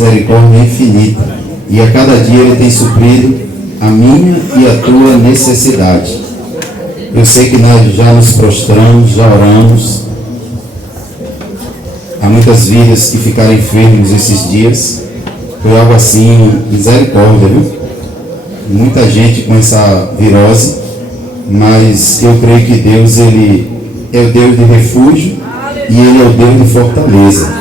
misericórdia infinita, e a cada dia Ele tem suprido a minha e a tua necessidade. Eu sei que nós já nos prostramos, já oramos. Há muitas vidas que ficaram enfermas esses dias. Foi algo assim, misericórdia, viu? Muita gente com essa virose, mas eu creio que Deus, Ele é o Deus de refúgio e Ele é o Deus de fortaleza.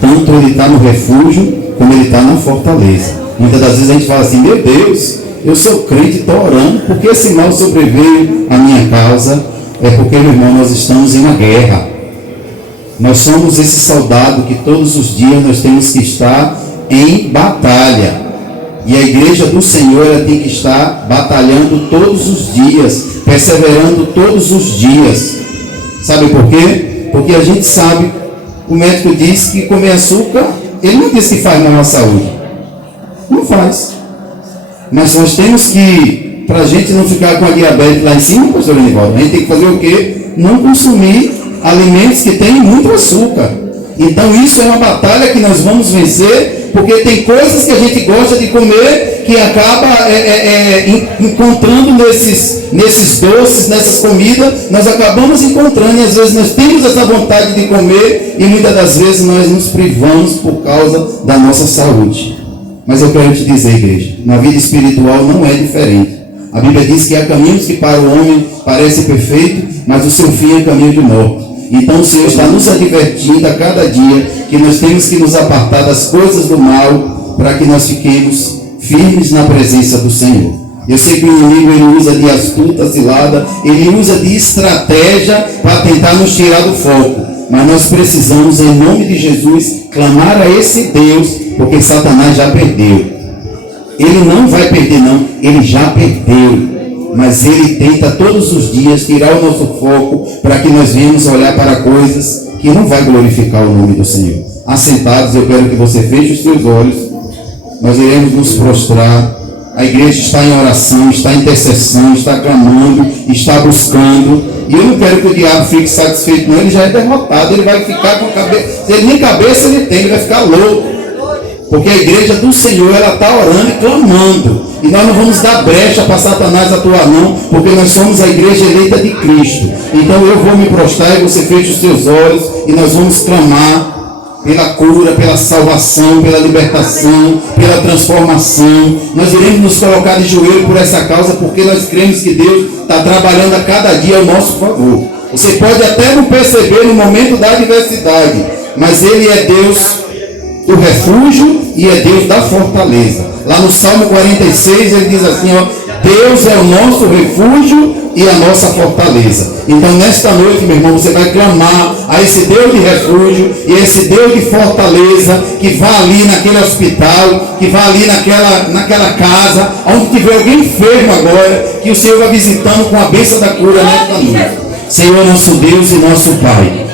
Tanto Ele está no refúgio, como Ele está na fortaleza. Muitas das vezes a gente fala assim: meu Deus, eu sou crente, estou orando, porque esse mal sobreveio à minha causa? É porque, meu irmão, nós estamos em uma guerra. Nós somos esse soldado que todos os dias nós temos que estar em batalha. E a igreja do Senhor, ela tem que estar batalhando todos os dias, perseverando todos os dias. Sabe por quê? Porque a gente sabe, o médico diz que comer açúcar, ele não diz que faz mal à saúde. Não faz. Mas nós temos que, para a gente não ficar com a diabetes lá em cima, pastor Anivaldo, a gente tem que fazer o quê? Não consumir alimentos que têm muito açúcar. Então isso é uma batalha que nós vamos vencer, porque tem coisas que a gente gosta de comer que acaba encontrando nesses doces, nessas comidas, nós acabamos encontrando, e às vezes nós temos essa vontade de comer, e muitas das vezes nós nos privamos por causa da nossa saúde. Mas eu quero te dizer, igreja, na vida espiritual não é diferente. A Bíblia diz que há caminhos que para o homem parecem perfeitos, mas o seu fim é caminho de morte. Então o Senhor está nos advertindo a cada dia que nós temos que nos apartar das coisas do mal, para que nós fiquemos firmes na presença do Senhor. Eu sei que o inimigo, ele usa de astuta, cilada, ele usa de estratégia para tentar nos tirar do foco. Mas nós precisamos, em nome de Jesus, clamar a esse Deus, porque Satanás já perdeu. Ele não vai perder não, ele já perdeu. Mas ele tenta todos os dias tirar o nosso foco, para que nós venhamos olhar para coisas que não vai glorificar o nome do Senhor. Assentados, eu quero que você feche os seus olhos. Nós iremos nos prostrar. A igreja está em oração, está em intercessão, está clamando, está buscando. E eu não quero que o diabo fique satisfeito, não. Ele já é derrotado, ele vai ficar com a cabeça. Ele nem cabeça ele tem, ele vai ficar louco. Porque a igreja do Senhor, ela está orando e clamando. E nós não vamos dar brecha para Satanás atuar não, porque nós somos a igreja eleita de Cristo. Então eu vou me prostrar e você fecha os seus olhos, e nós vamos clamar pela cura, pela salvação, pela libertação, pela transformação. Nós iremos nos colocar de joelho por essa causa, porque nós cremos que Deus está trabalhando a cada dia ao nosso favor. Você pode até não perceber no momento da adversidade, mas Ele é Deus do refúgio e é Deus da fortaleza. Lá no Salmo 46 ele diz assim, ó: Deus é o nosso refúgio e a nossa fortaleza. Então nesta noite, meu irmão, você vai clamar a esse Deus de refúgio e a esse Deus de fortaleza, que vá ali naquele hospital, que vá ali naquela casa, onde tiver alguém enfermo agora, que o Senhor vai visitando com a bênção da cura nesta noite. Senhor, nosso Deus e nosso Pai,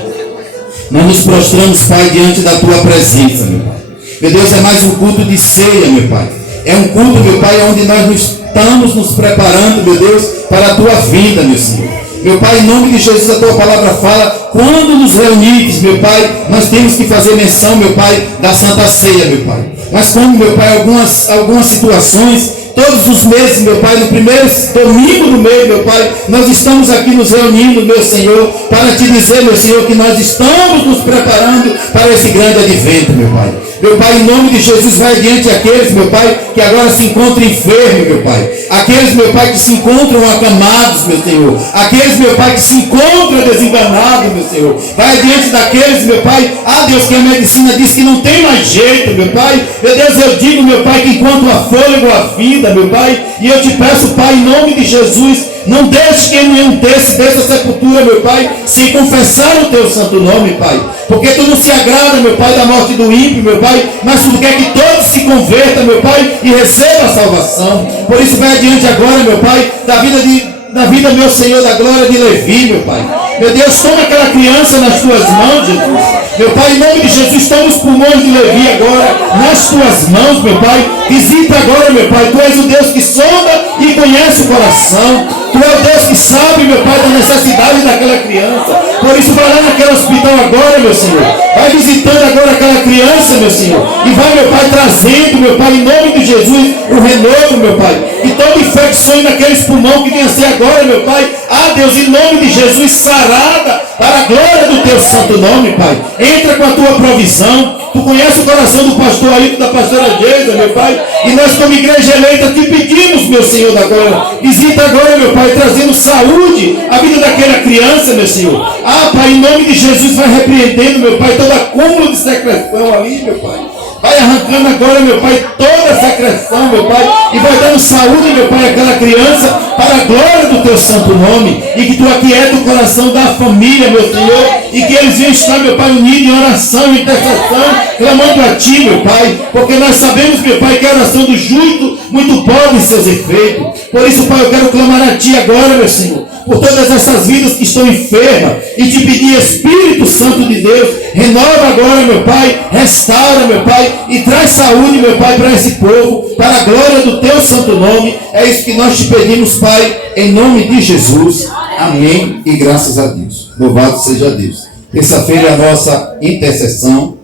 nós nos prostramos, Pai, diante da Tua presença, meu Pai. Meu Deus, é mais um culto de ceia, meu Pai. É um culto, meu Pai, onde nós estamos nos preparando, meu Deus, para a Tua vida, meu Senhor. Meu Pai, em nome de Jesus, a Tua palavra fala, quando nos reunides, meu Pai, nós temos que fazer menção, meu Pai, da Santa Ceia, meu Pai. Mas como, meu Pai, algumas situações, todos os meses, meu Pai, no primeiro domingo do mês, meu Pai, nós estamos aqui nos reunindo, meu Senhor, para te dizer, meu Senhor, que nós estamos nos preparando para esse grande advento, meu Pai. Meu Pai, em nome de Jesus, vai adiante aqueles, meu Pai, que agora se encontram enfermos, meu Pai. Aqueles, meu Pai, que se encontram acamados, meu Senhor. Aqueles, meu Pai, que se encontram desenganados, meu Senhor. Vai adiante daqueles, meu Pai, Deus, que a medicina diz que não tem mais jeito, meu Pai. Meu Deus, eu digo, meu Pai, que enquanto há fôlego, há vida, meu Pai. E eu te peço, Pai, em nome de Jesus, não deixe que nenhum desses dessa sepultura, meu Pai, sem confessar o Teu santo nome, Pai. Porque Tu não se agrada, meu Pai, da morte do ímpio, meu Pai, mas Tu quer que todos se convertam, meu Pai, e recebam a salvação. Por isso, vai adiante agora, meu Pai, da vida, meu Senhor, da glória de Levi, meu Pai. Meu Deus, toma aquela criança nas Tuas mãos, Jesus. Meu Pai, em nome de Jesus, toma os pulmões de Levi agora nas Tuas mãos, meu Pai. Visita agora, meu Pai. Tu és o Deus que sonda e conhece o coração. Tu és o Deus que sabe, meu Pai, da necessidade daquela criança. Por isso, vai lá naquele hospital agora, meu Senhor. Vai visitando agora aquela criança, meu Senhor. E vai, meu Pai, trazendo, meu Pai, em nome de Jesus, o renovo, meu Pai. E toda infecção naqueles pulmões que venha ser agora, meu Pai. Ah, Deus, em nome de Jesus, sarada para a glória do teu santo nome, Pai. Entra com a tua provisão. Tu conhece o coração do pastor aí, da pastora Geisa, meu Pai. E nós, como igreja eleita, te pedimos, meu Senhor, da glória. Visita agora, meu Pai, trazendo saúde à vida daquela criança, meu Senhor. Ah, Pai, em nome de Jesus, vai repreendendo, meu Pai, toda acúmulo de secreção ali, meu Pai. Vai arrancando agora, meu Pai, toda a secreção, meu Pai, e vai dando saúde, meu Pai, àquela criança, para a glória do teu santo nome, e que tu aquieta o coração da família, meu Senhor, e que eles venham estar, meu Pai, unidos em oração e intercessão, clamando a ti, meu Pai, porque nós sabemos, meu Pai, que a oração do justo muito pode em seus efeitos. Por isso, Pai, eu quero clamar a ti agora, meu Senhor, por todas essas vidas que estão enfermas, e te pedir, Espírito Santo de Deus, renova agora, meu Pai, restaura, meu Pai, e traz saúde, meu Pai, para esse povo, para a glória do teu santo nome. É isso que nós te pedimos, Pai, em nome de Jesus. Amém e graças a Deus. Louvado seja Deus. Terça-feira é a nossa intercessão.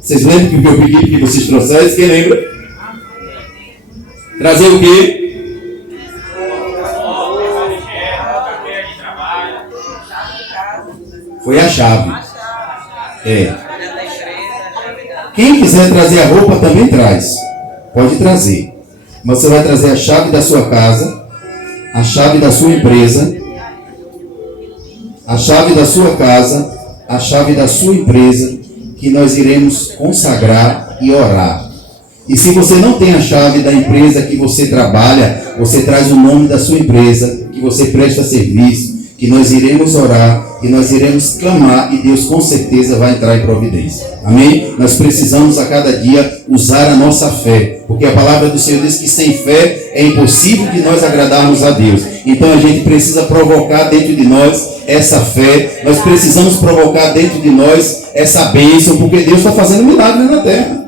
Vocês lembram que eu pedi que vocês trouxessem? Quem lembra? Trazer o quê? Foi a chave. Quem quiser trazer a roupa também traz. Pode trazer. Mas você vai trazer a chave da sua casa, a chave da sua empresa, a chave da sua casa, a chave da sua empresa, que nós iremos consagrar e orar. E se você não tem a chave da empresa que você trabalha, você traz o nome da sua empresa, que você presta serviço, que nós iremos orar e nós iremos clamar e Deus com certeza vai entrar em providência. Amém? Nós precisamos a cada dia usar a nossa fé, porque a palavra do Senhor diz que sem fé é impossível de nós agradarmos a Deus. Então a gente precisa provocar dentro de nós essa fé, nós precisamos provocar dentro de nós essa bênção, porque Deus está fazendo milagre na terra.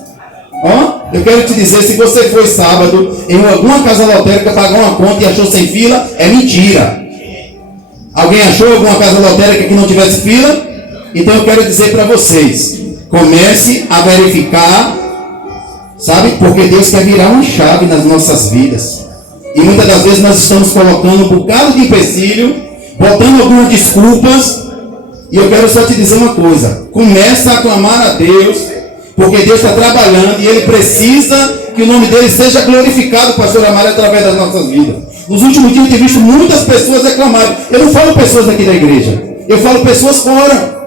Ó, eu quero te dizer, se você foi sábado em alguma casa lotérica, pagou uma conta e achou sem fila, é mentira. Alguém achou alguma casa lotérica que não tivesse fila? Então eu quero dizer para vocês, comece a verificar, sabe? Porque Deus quer virar uma chave nas nossas vidas. E muitas das vezes nós estamos colocando um bocado de empecilho, botando algumas desculpas. E eu quero só te dizer uma coisa, começa a clamar a Deus, porque Deus está trabalhando e Ele precisa que o nome dele seja glorificado, pastor Amário, através das nossas vidas. Nos últimos dias eu tenho visto muitas pessoas reclamarem. Eu não falo pessoas daqui da igreja, eu falo pessoas fora.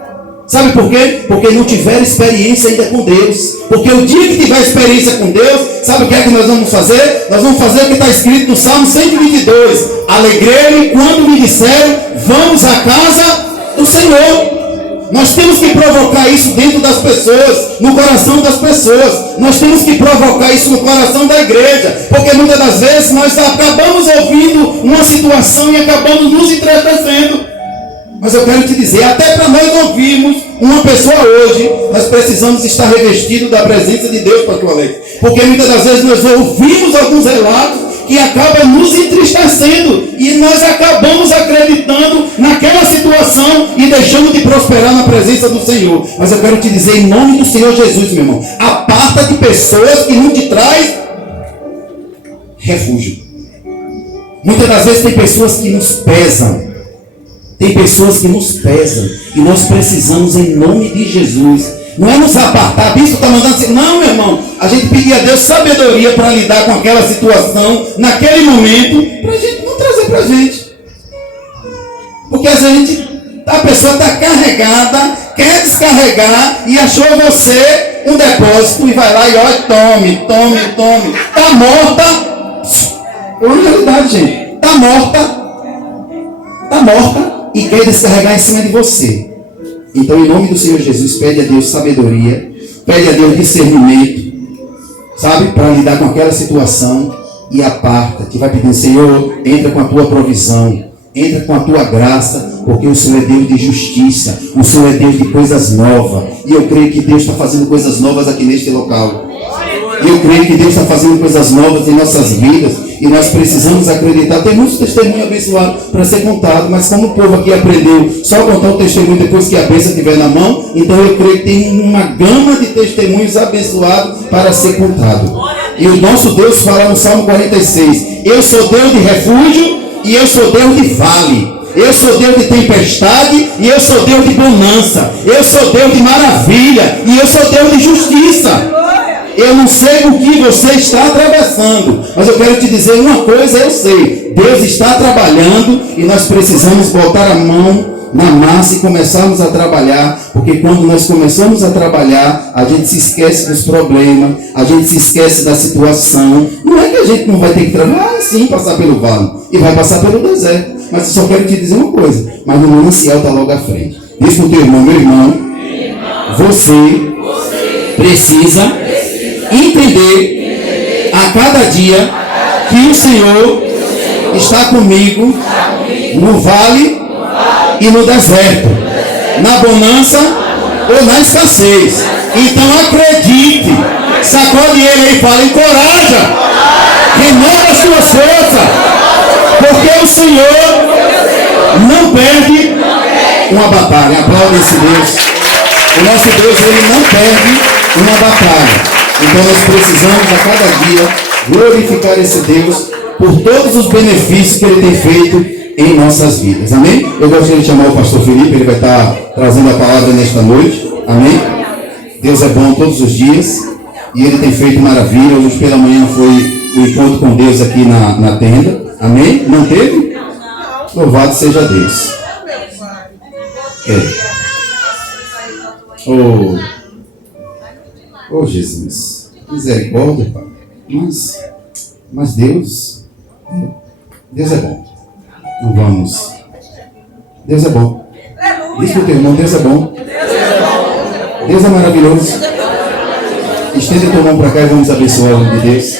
Sabe por quê? Porque não tiveram experiência ainda com Deus. Porque o dia que tiver experiência com Deus, sabe o que é que nós vamos fazer? Nós vamos fazer o que está escrito no Salmo 122. Alegrei-me quando me disseram, vamos à casa do Senhor. Nós temos que provocar isso dentro das pessoas, no coração das pessoas. Nós temos que provocar isso no coração da igreja. Porque muitas das vezes nós acabamos ouvindo uma situação e acabamos nos entristecendo. Mas eu quero te dizer, até para nós ouvirmos uma pessoa hoje, nós precisamos estar revestidos da presença de Deus, pastor Alex. Porque muitas das vezes nós ouvimos alguns relatos que acabam nos entristecendo e nós acabamos acreditando naquela situação e deixando de prosperar na presença do Senhor. Mas eu quero te dizer, em nome do Senhor Jesus, meu irmão, aparta de pessoas que não te traz refúgio. Muitas das vezes tem pessoas que nos pesam. Tem pessoas que nos pesam e nós precisamos, em nome de Jesus, não é nos apartar. A bispo está mandando assim, não, meu irmão, a gente pedir a Deus sabedoria para lidar com aquela situação naquele momento, para a gente não trazer para a gente. Porque às vezes a pessoa está carregada, quer descarregar e achou você um depósito e vai lá e olha, tome. Está morta. É uma realidade, gente. Está morta e quer descarregar em cima de você. Então, em nome do Senhor Jesus, pede a Deus sabedoria, pede a Deus discernimento, sabe, para lidar com aquela situação e aparta. Que vai pedindo, Senhor, entra com a tua provisão, entra com a tua graça, porque o Senhor é Deus de justiça, o Senhor é Deus de coisas novas. E eu creio que Deus está fazendo coisas novas aqui neste local. Eu creio que Deus está fazendo coisas novas em nossas vidas e nós precisamos acreditar. Tem muitos testemunhos abençoados para ser contado, mas como o povo aqui aprendeu só contar o testemunho depois que a bênção estiver na mão, então eu creio que tem uma gama de testemunhos abençoados para ser contado. E o nosso Deus fala no Salmo 46: eu sou Deus de refúgio e eu sou Deus de vale. Eu sou Deus de tempestade e eu sou Deus de bonança. Eu sou Deus de maravilha e eu sou Deus de justiça. Eu não sei o que você está atravessando, mas eu quero te dizer uma coisa, eu sei. Deus está trabalhando e nós precisamos botar a mão na massa e começarmos a trabalhar, porque quando nós começamos a trabalhar, a gente se esquece dos problemas, a gente se esquece da situação. Não é que a gente não vai ter que trabalhar, sim, passar pelo vale e vai passar pelo deserto. Mas eu só quero te dizer uma coisa, mas o manancial está logo à frente. Diz para o teu irmão: meu irmão, você precisa entender a cada dia que o Senhor está comigo no vale e no deserto, na bonança ou na escassez. Então acredite, sacode ele aí e fala: encoraja, renova as suas forças, porque o Senhor não perde uma batalha. Aplauda esse Deus. O nosso Deus, ele não perde uma batalha. Então nós precisamos a cada dia glorificar esse Deus por todos os benefícios que ele tem feito em nossas vidas. Amém? Eu gostaria de chamar o pastor Felipe, ele vai estar trazendo a palavra nesta noite. Amém? Deus é bom todos os dias e ele tem feito maravilha. Hoje pela manhã foi o encontro com Deus aqui na tenda. Amém? Não teve? Louvado seja Deus. Oh Jesus, misericórdia, Pai. Mas Deus é bom. Não vamos. Deus é bom. Diz para o teu irmão: Deus é bom. Deus é maravilhoso. Estenda a tua mão para cá e vamos abençoar o nome de Deus.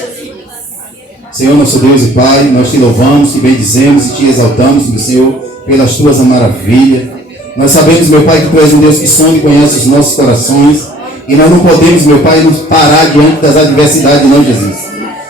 Senhor, nosso Deus e Pai, nós te louvamos, te bendizemos e te exaltamos, meu Senhor, pelas tuas maravilhas. Nós sabemos, meu Pai, que tu és um Deus que sonda e conhece os nossos corações. E nós não podemos, meu Pai, nos parar diante das adversidades, não, Jesus.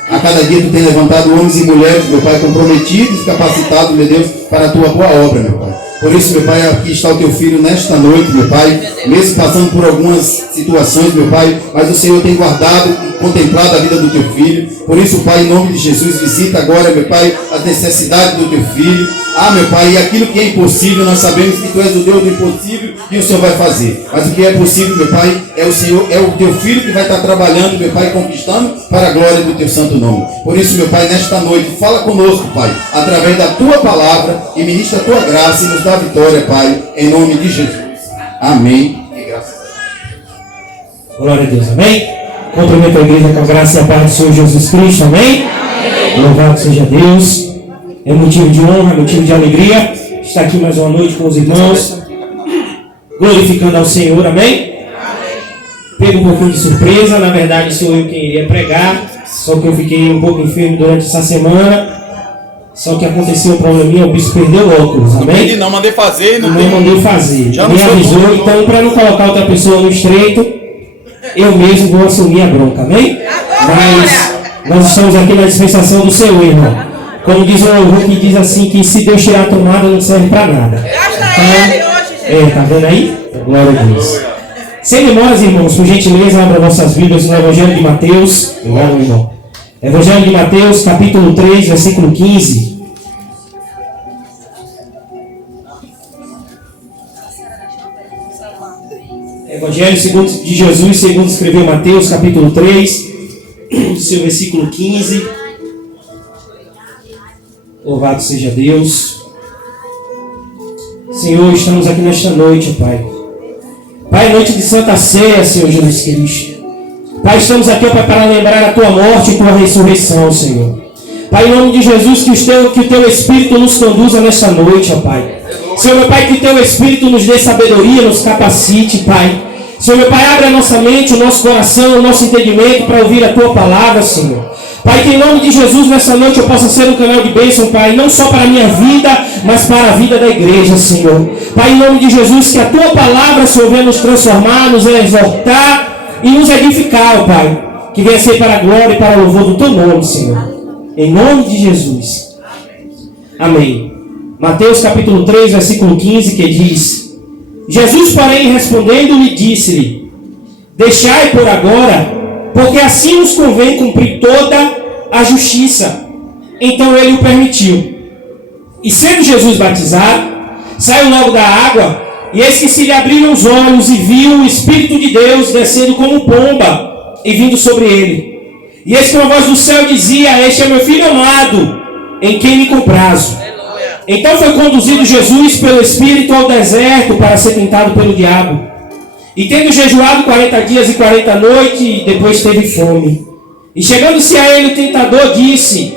A cada dia tu tem levantado homens e mulheres, meu Pai, comprometidos e capacitados, meu Deus, para a tua boa obra, meu Pai. Por isso, meu Pai, aqui está o teu filho nesta noite, meu Pai, mesmo passando por algumas situações, meu Pai, mas o Senhor tem guardado e contemplado a vida do teu filho. Por isso, Pai, em nome de Jesus, visita agora, meu Pai, as necessidades do teu filho. Meu Pai, e aquilo que é impossível, nós sabemos que tu és o Deus do impossível e o Senhor vai fazer. Mas o que é possível, meu Pai, é o Senhor, é o teu filho que vai estar trabalhando, meu Pai, conquistando para a glória do teu santo nome. Por isso, meu Pai, nesta noite, fala conosco, Pai, através da tua palavra e ministra a tua graça e nos dá vitória, Pai, em nome de Jesus. Amém. E graças a Deus. Glória a Deus, amém? Cumprimento a igreja com a graça e a paz do Senhor Jesus Cristo, amém? Louvado seja Deus. É motivo de honra, motivo de alegria estar aqui mais uma noite com os irmãos, glorificando ao Senhor, amém? Pego um pouquinho de surpresa, na verdade sou eu quem iria pregar, só que eu fiquei um pouco enfermo durante essa semana, só que aconteceu um probleminha, o bispo perdeu o óculos, amém? Não mandei fazer, não mandei fazer, me avisou, então para não colocar outra pessoa no estreito, eu mesmo vou assumir a bronca, amém? Mas nós estamos aqui na dispensação do seu irmão. Como diz o louvor que diz assim, que se Deus tirar a tomada não serve para nada. Então, tá vendo aí? Glória a Deus. Sem demoras, irmãos, por gentileza, abra vossas Bíblias no Evangelho de Mateus. Obrigado, irmão. Evangelho de Mateus, capítulo 3, versículo 15. Evangelho de Jesus, segundo escreveu Mateus, capítulo 3, seu versículo 15. Louvado seja Deus. Senhor, estamos aqui nesta noite, Pai. Pai, noite de Santa Ceia, Senhor Jesus Cristo. Pai, estamos aqui, Pai, para lembrar a Tua morte e Tua ressurreição, Senhor. Pai, em nome de Jesus, que o Teu Espírito nos conduza nesta noite, ó Pai. Senhor, meu Pai, que o Teu Espírito nos dê sabedoria, nos capacite, Pai. Senhor, meu Pai, abre a nossa mente, o nosso coração, o nosso entendimento para ouvir a Tua palavra, Senhor. Pai, que em nome de Jesus, nessa noite eu possa ser um canal de bênção, Pai, não só para a minha vida, mas para a vida da igreja, Senhor. Pai, em nome de Jesus, que a Tua palavra, Senhor, venha nos transformar, nos exortar e nos edificar, Pai. que venha ser para a glória e para o louvor do teu nome, Senhor. Em nome de Jesus. Amém. Mateus capítulo 3, versículo 15, que diz: Jesus, porém, respondendo-lhe, disse-lhe: deixai por agora, porque assim nos convém cumprir toda a justiça. Então ele o permitiu. E sendo Jesus batizado, saiu logo da água, e eis que se lhe abriram os olhos, e viu o Espírito de Deus descendo como pomba, e vindo sobre ele. E eis que uma voz do céu dizia: este é meu filho amado, em quem me comprazo. Então foi conduzido Jesus pelo Espírito ao deserto para ser tentado pelo diabo. E tendo jejuado 40 dias e 40 noites, depois teve fome. E chegando-se a ele o tentador disse: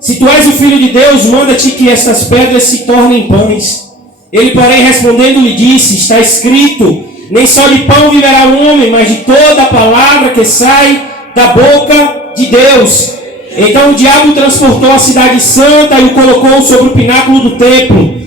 se tu és o Filho de Deus, manda-te que estas pedras se tornem pães. Ele, porém, respondendo, lhe disse: está escrito, nem só de pão viverá o homem, mas de toda a palavra que sai da boca de Deus. Então o diabo transportou a cidade santa e o colocou sobre o pináculo do templo.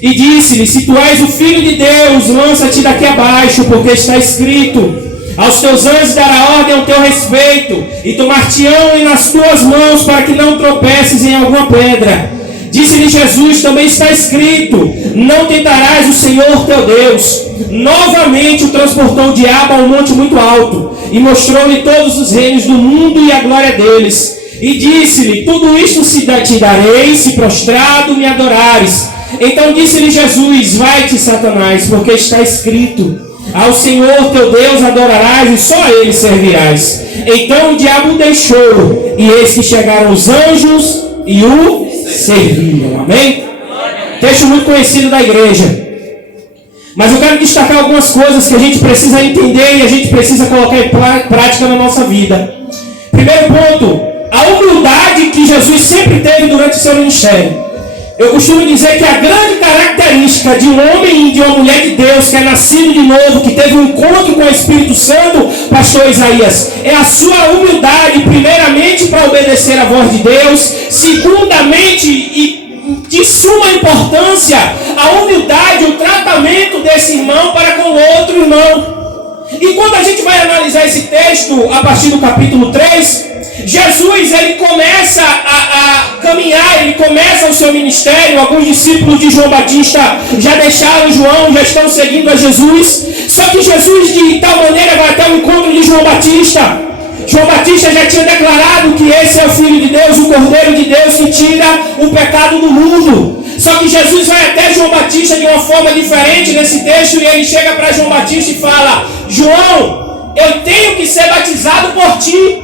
E disse-lhe: se tu és o Filho de Deus, lança-te daqui abaixo, porque está escrito: aos teus anjos dará ordem ao teu respeito, e tomar-te-ão nas tuas mãos, para que não tropeces em alguma pedra. Disse-lhe Jesus: também está escrito: não tentarás o Senhor teu Deus. Novamente o transportou o diabo a um monte muito alto, e mostrou-lhe todos os reinos do mundo e a glória deles. E disse-lhe: tudo isto te darei, se prostrado me adorares. Então disse-lhe Jesus: vai-te, Satanás, porque está escrito: ao Senhor teu Deus adorarás, e só a ele servirás. Então o diabo o deixou, e eis que chegaram os anjos e o serviram. Amém? Texto muito conhecido da igreja. Mas eu quero destacar algumas coisas que a gente precisa entender e a gente precisa colocar em prática na nossa vida. Primeiro ponto: a humildade que Jesus sempre teve durante o seu ministério. Eu costumo dizer que a grande característica de um homem e de uma mulher de Deus que é nascido de novo, que teve um encontro com o Espírito Santo, pastor Isaías, é a sua humildade, primeiramente para obedecer à voz de Deus, segundamente e de suma importância, a humildade, o tratamento desse irmão para com o outro irmão. E quando a gente vai analisar esse texto, a partir do capítulo 3, Jesus, ele começa a caminhar, ele começa o seu ministério. Alguns discípulos de João Batista já deixaram João, já estão seguindo a Jesus. Só que Jesus, de tal maneira, vai até o encontro de João Batista. João Batista já tinha declarado que esse é o Filho de Deus, o Cordeiro de Deus que tira o pecado do mundo. Só que Jesus vai até João Batista de uma forma diferente nesse texto, e ele chega para João Batista e fala: João, eu tenho que ser batizado por ti.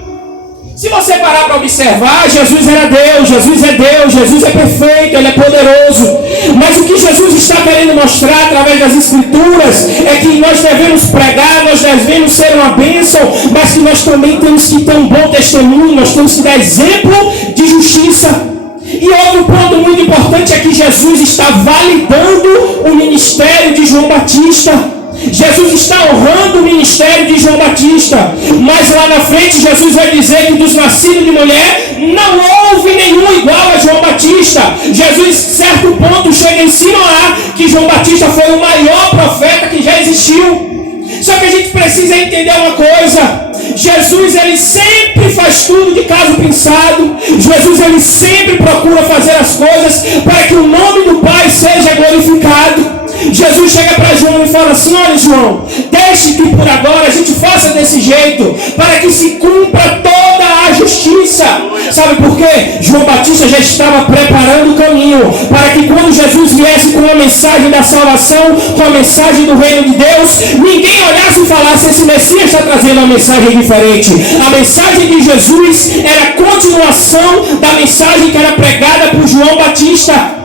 Se você parar para observar, Jesus era Deus, Jesus é Deus, Jesus é perfeito, Ele é poderoso. Mas o que Jesus está querendo mostrar através das Escrituras é que nós devemos pregar, nós devemos ser uma bênção, mas que nós também temos que ter um bom testemunho, nós temos que dar exemplo de justiça. E outro ponto muito importante é que Jesus está validando o ministério de João Batista. Jesus está honrando o ministério de João Batista. Mas lá na frente Jesus vai dizer que dos nascidos de mulher não houve nenhum igual a João Batista. Jesus, certo ponto, chega a insinuar que João Batista foi o maior profeta que já existiu. Só que a gente precisa entender uma coisa: Jesus, ele sempre faz tudo de caso pensado. Jesus, ele sempre procura fazer as coisas para que o nome do Pai seja glorificado. Jesus chega para João e fala assim: olha, João, deixe que por agora a gente faça desse jeito, para que se cumpra toda a justiça. Sabe por quê? João Batista já estava preparando o caminho para que quando Jesus viesse com a mensagem da salvação, com a mensagem do reino de Deus, ninguém olhasse e falasse: esse Messias está trazendo uma mensagem diferente. A mensagem de Jesus era a continuação da mensagem que era pregada por João Batista.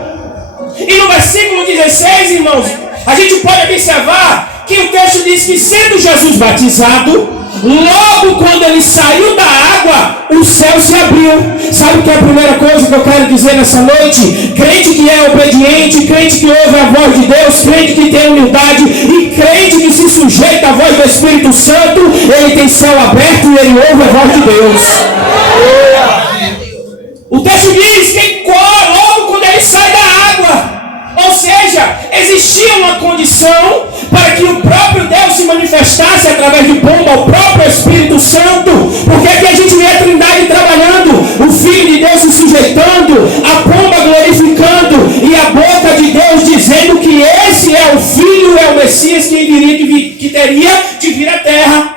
E no versículo 16, irmãos, a gente pode observar que o texto diz que, sendo Jesus batizado, logo quando ele saiu da água, o céu se abriu. Sabe o que é a primeira coisa que eu quero dizer nessa noite? Crente que é obediente, crente que ouve a voz de Deus, crente que tem humildade e crente que se sujeita à voz do Espírito Santo, ele tem céu aberto e ele ouve a voz de Deus. O texto diz que logo quando ele sai da água, ou seja, existia uma condição para que o próprio Deus se manifestasse através de pomba, o próprio Espírito Santo. Porque aqui a gente haveria de vir à terra.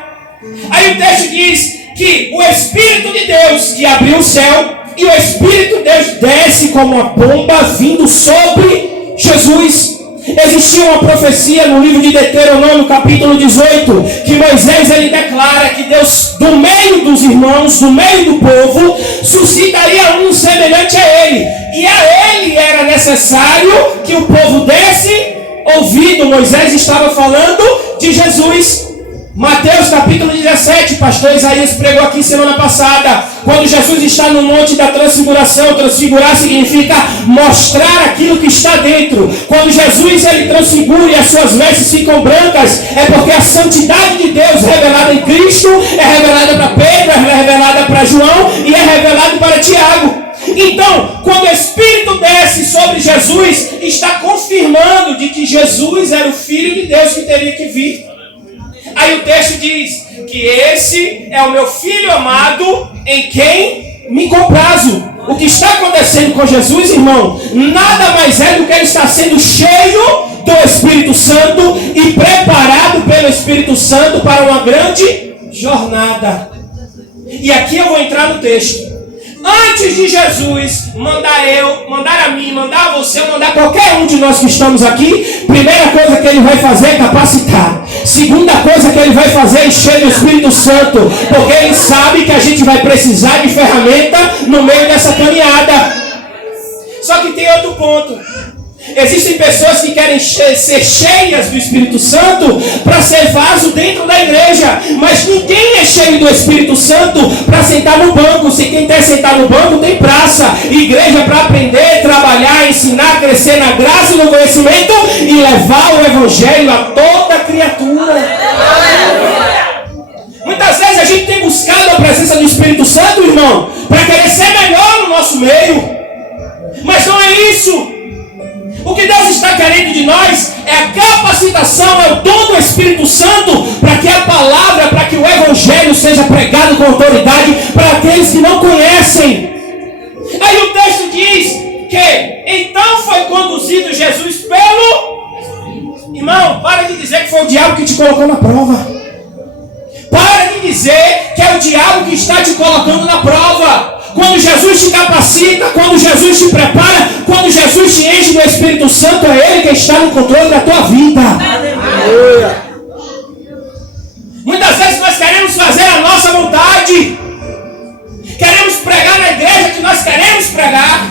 Aí o texto diz que o Espírito de Deus que abriu o céu e o Espírito de Deus desce como uma pomba vindo sobre Jesus. Existia uma profecia no livro de Deuteronômio, capítulo 18, que Moisés ele declara que Deus, do meio dos irmãos, do meio do povo, suscitaria um semelhante a ele. E a ele era necessário que o povo desse ouvido. Moisés estava falando de Jesus. Mateus capítulo 17, pastor Isaías pregou aqui semana passada, quando Jesus está no monte da transfiguração. Transfigurar significa mostrar aquilo que está dentro. Quando Jesus ele transfigura e as suas vestes ficam brancas, é porque a santidade de Deus revelada em Cristo é revelada para Pedro, é revelada para João e é revelada para Tiago. Então, quando o Espírito desce sobre Jesus, está confirmando de que Jesus era o Filho de Deus que teria que vir. Aí o texto diz que esse é o meu Filho amado em quem me comprazo. O que está acontecendo com Jesus, irmão, nada mais é do que ele está sendo cheio do Espírito Santo e preparado pelo Espírito Santo para uma grande jornada. E aqui eu vou entrar no texto. Antes de Jesus mandar a mim, mandar a você, mandar qualquer um de nós que estamos aqui, primeira coisa que ele vai fazer é capacitar. Segunda coisa que ele vai fazer é encher do Espírito Santo, porque ele sabe que a gente vai precisar de ferramenta no meio dessa caminhada. Só que tem outro ponto. Existem pessoas que querem ser cheias do Espírito Santo para ser vaso dentro da igreja, mas ninguém é cheio do Espírito Santo para sentar no banco. Se quem quer sentar no banco tem praça, igreja para aprender, trabalhar, ensinar, crescer na graça e no conhecimento e levar o Evangelho a toda criatura. Muitas vezes a gente tem buscado a presença do Espírito Santo, irmão, para querer ser melhor no nosso meio, mas não é isso. O que Deus está querendo de nós é a capacitação, é o dom do Espírito Santo para que a palavra, para que o Evangelho seja pregado com autoridade para aqueles que não conhecem. Aí o texto diz que então foi conduzido Jesus pelo... Irmão, para de dizer que foi o diabo que te colocou na prova. Para de dizer que é o diabo que está te colocando na prova. Quando Jesus te capacita, quando Jesus te prepara, quando Jesus te enche do Espírito Santo, é Ele que está no controle da tua vida. Aleluia. Muitas vezes nós queremos fazer a nossa vontade. Queremos pregar na igreja que nós queremos pregar.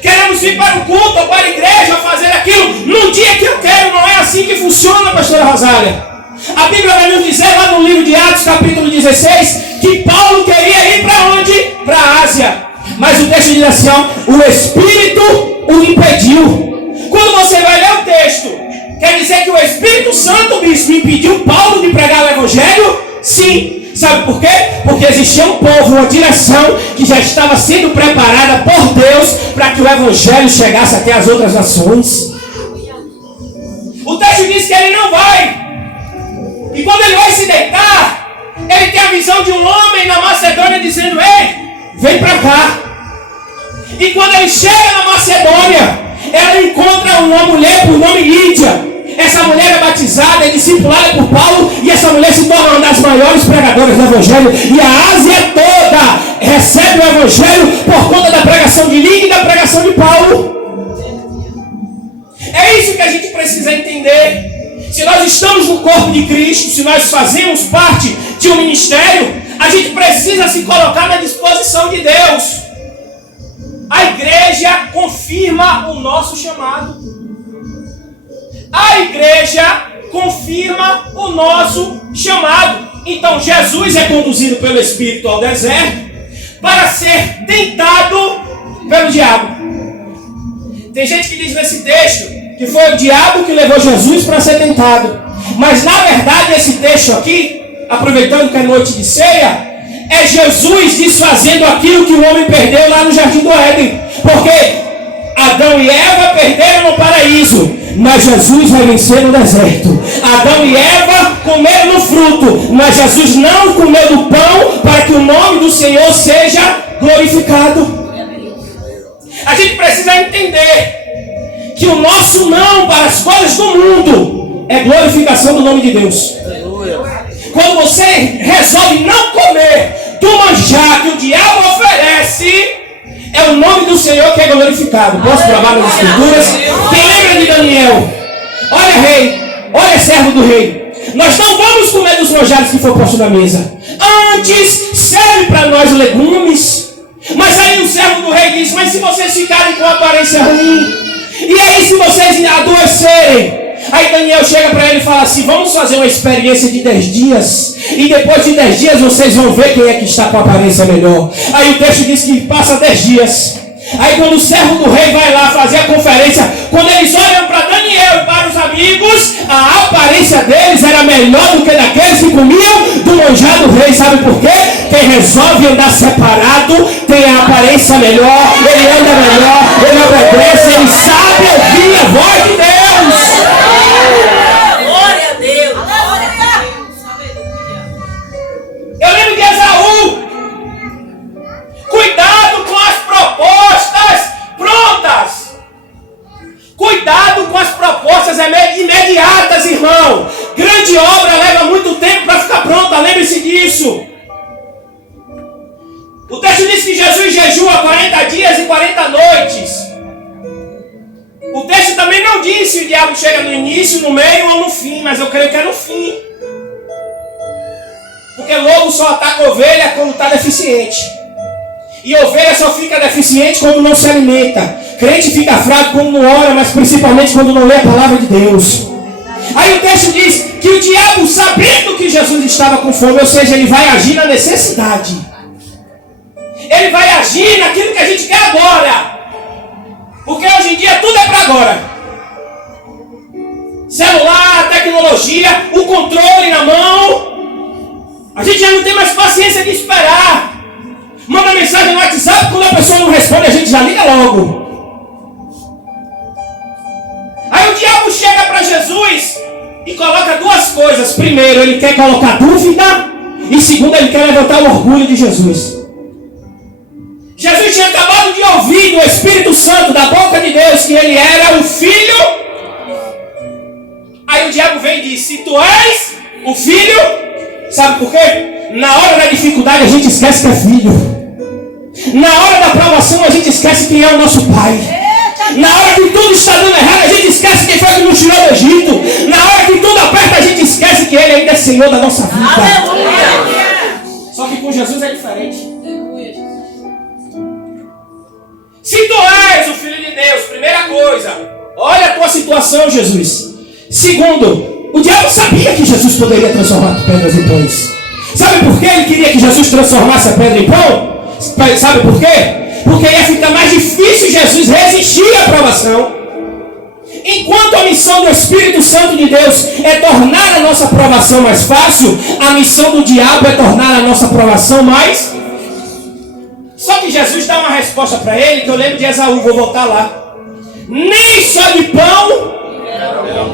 Queremos ir para o culto ou para a igreja fazer aquilo num dia que eu quero. Não é assim que funciona, pastora Rosália. A Bíblia vai nos dizer lá no livro de Atos, capítulo 16, que Paulo queria ir para onde? Para a Ásia. Mas o texto diz assim, ó, o Espírito o impediu. Quando você vai ler o texto, quer dizer que o Espírito Santo, bispo, impediu Paulo de pregar o Evangelho? Sim. Sabe por quê? Porque existia um povo, uma direção que já estava sendo preparada por Deus para que o Evangelho chegasse até as outras nações. O texto diz que ele não vai. E quando ele vai se deitar, ele tem a visão de um homem na Macedônia dizendo, ei, vem para cá. E quando ele chega na Macedônia, ela encontra uma mulher por nome Lídia. Essa mulher é batizada, é discipulada por Paulo, e essa mulher se torna uma das maiores pregadoras do Evangelho. E a Ásia toda recebe o Evangelho por conta da pregação de Lídia e da pregação de Paulo. É isso que a gente precisa entender. Se nós estamos no corpo de Cristo, se nós fazemos parte de um ministério, a gente precisa se colocar na disposição de Deus. A igreja confirma o nosso chamado. A igreja confirma o nosso chamado. Então Jesus é conduzido pelo Espírito ao deserto para ser tentado pelo diabo. Tem gente que diz nesse texto que foi o diabo que levou Jesus para ser tentado. Mas na verdade esse texto aqui, aproveitando que é noite de ceia, é Jesus desfazendo aquilo que o homem perdeu lá no Jardim do Éden. Porque Adão e Eva perderam no paraíso, mas Jesus vai vencer no deserto. Adão e Eva comeram no fruto, mas Jesus não comeu do pão para que o nome do Senhor seja glorificado. A gente precisa entender que o nosso não para as coisas do mundo é glorificação do nome de Deus. quando você resolve não comer do manjar que o diabo oferece, é o nome do Senhor que é glorificado. Posso provar nas Escrituras? Quem lembra de Daniel? Olha, rei, olha, servo do rei. Nós não vamos comer dos manjares que for posto na mesa. Antes, serve para nós legumes. Mas aí o servo do rei diz: mas se vocês ficarem com aparência ruim, e aí se vocês adoecerem? Aí Daniel chega para ele e fala assim: vamos fazer uma experiência de 10 dias. E depois de 10 dias vocês vão ver quem é que está com a aparência melhor. Aí o texto diz que passa 10 dias. Aí quando o servo do rei vai lá fazer a conferência, quando eles olham para Daniel e para os amigos, a aparência deles era melhor do que daqueles que comiam do manjar do rei. Sabe por quê? Quem resolve andar separado tem a aparência melhor, ele anda melhor, ele obedece, ele sabe ouvir a voz de Deus. Glória a Deus. Glória a Deus. Eu lembro de Esaú. Cuidado com as propostas prontas. Cuidado com as propostas imediatas, irmão. Grande obra leva muito tempo para ficar pronta. Lembre-se disso. O texto diz que Jesus jejua 40 dias e 40 noites. O texto também não diz se o diabo chega no início, no meio ou no fim, mas eu creio que é no fim. Porque lobo só ataca ovelha quando está deficiente. E ovelha só fica deficiente quando não se alimenta. Crente fica fraco quando não ora, mas principalmente quando não lê a palavra de Deus. Aí o texto diz que o diabo, sabendo que Jesus estava com fome, ou seja, ele vai agir na necessidade. Ele vai agir naquilo que a gente quer agora. Porque hoje em dia tudo é para agora. Celular, tecnologia, o controle na mão. A gente já não tem mais paciência de esperar. Manda mensagem no WhatsApp, quando a pessoa não responde, a gente já liga logo. Aí o diabo chega para Jesus e coloca duas coisas. Primeiro, ele quer colocar dúvida. E segundo, ele quer levantar o orgulho de Jesus. Jesus tinha acabado de ouvir do Espírito Santo, da boca de Deus, que ele era o Filho. Aí o diabo vem e diz: se tu és o Filho, sabe por quê? Na hora da dificuldade a gente esquece que é filho. Na hora da provação a gente esquece quem é o nosso Pai. Na hora que tudo está dando errado, a gente esquece quem foi que nos tirou do Egito. Na hora que tudo aperta, a gente esquece que Ele ainda é Senhor da nossa vida. Aleluia. Só que com Jesus é diferente. Se tu és o Filho de Deus, primeira coisa, olha a tua situação, Jesus. Segundo, o diabo sabia que Jesus poderia transformar pedras em pães. Sabe por que ele queria que Jesus transformasse a pedra em pão? Sabe por quê? Porque ia ficar mais difícil Jesus resistir à provação. Enquanto a missão do Espírito Santo de Deus é tornar a nossa provação mais fácil, a missão do diabo é tornar a nossa provação mais... Só que Jesus dá uma resposta para ele, que eu lembro de Esaú, vou voltar lá. Nem só de pão,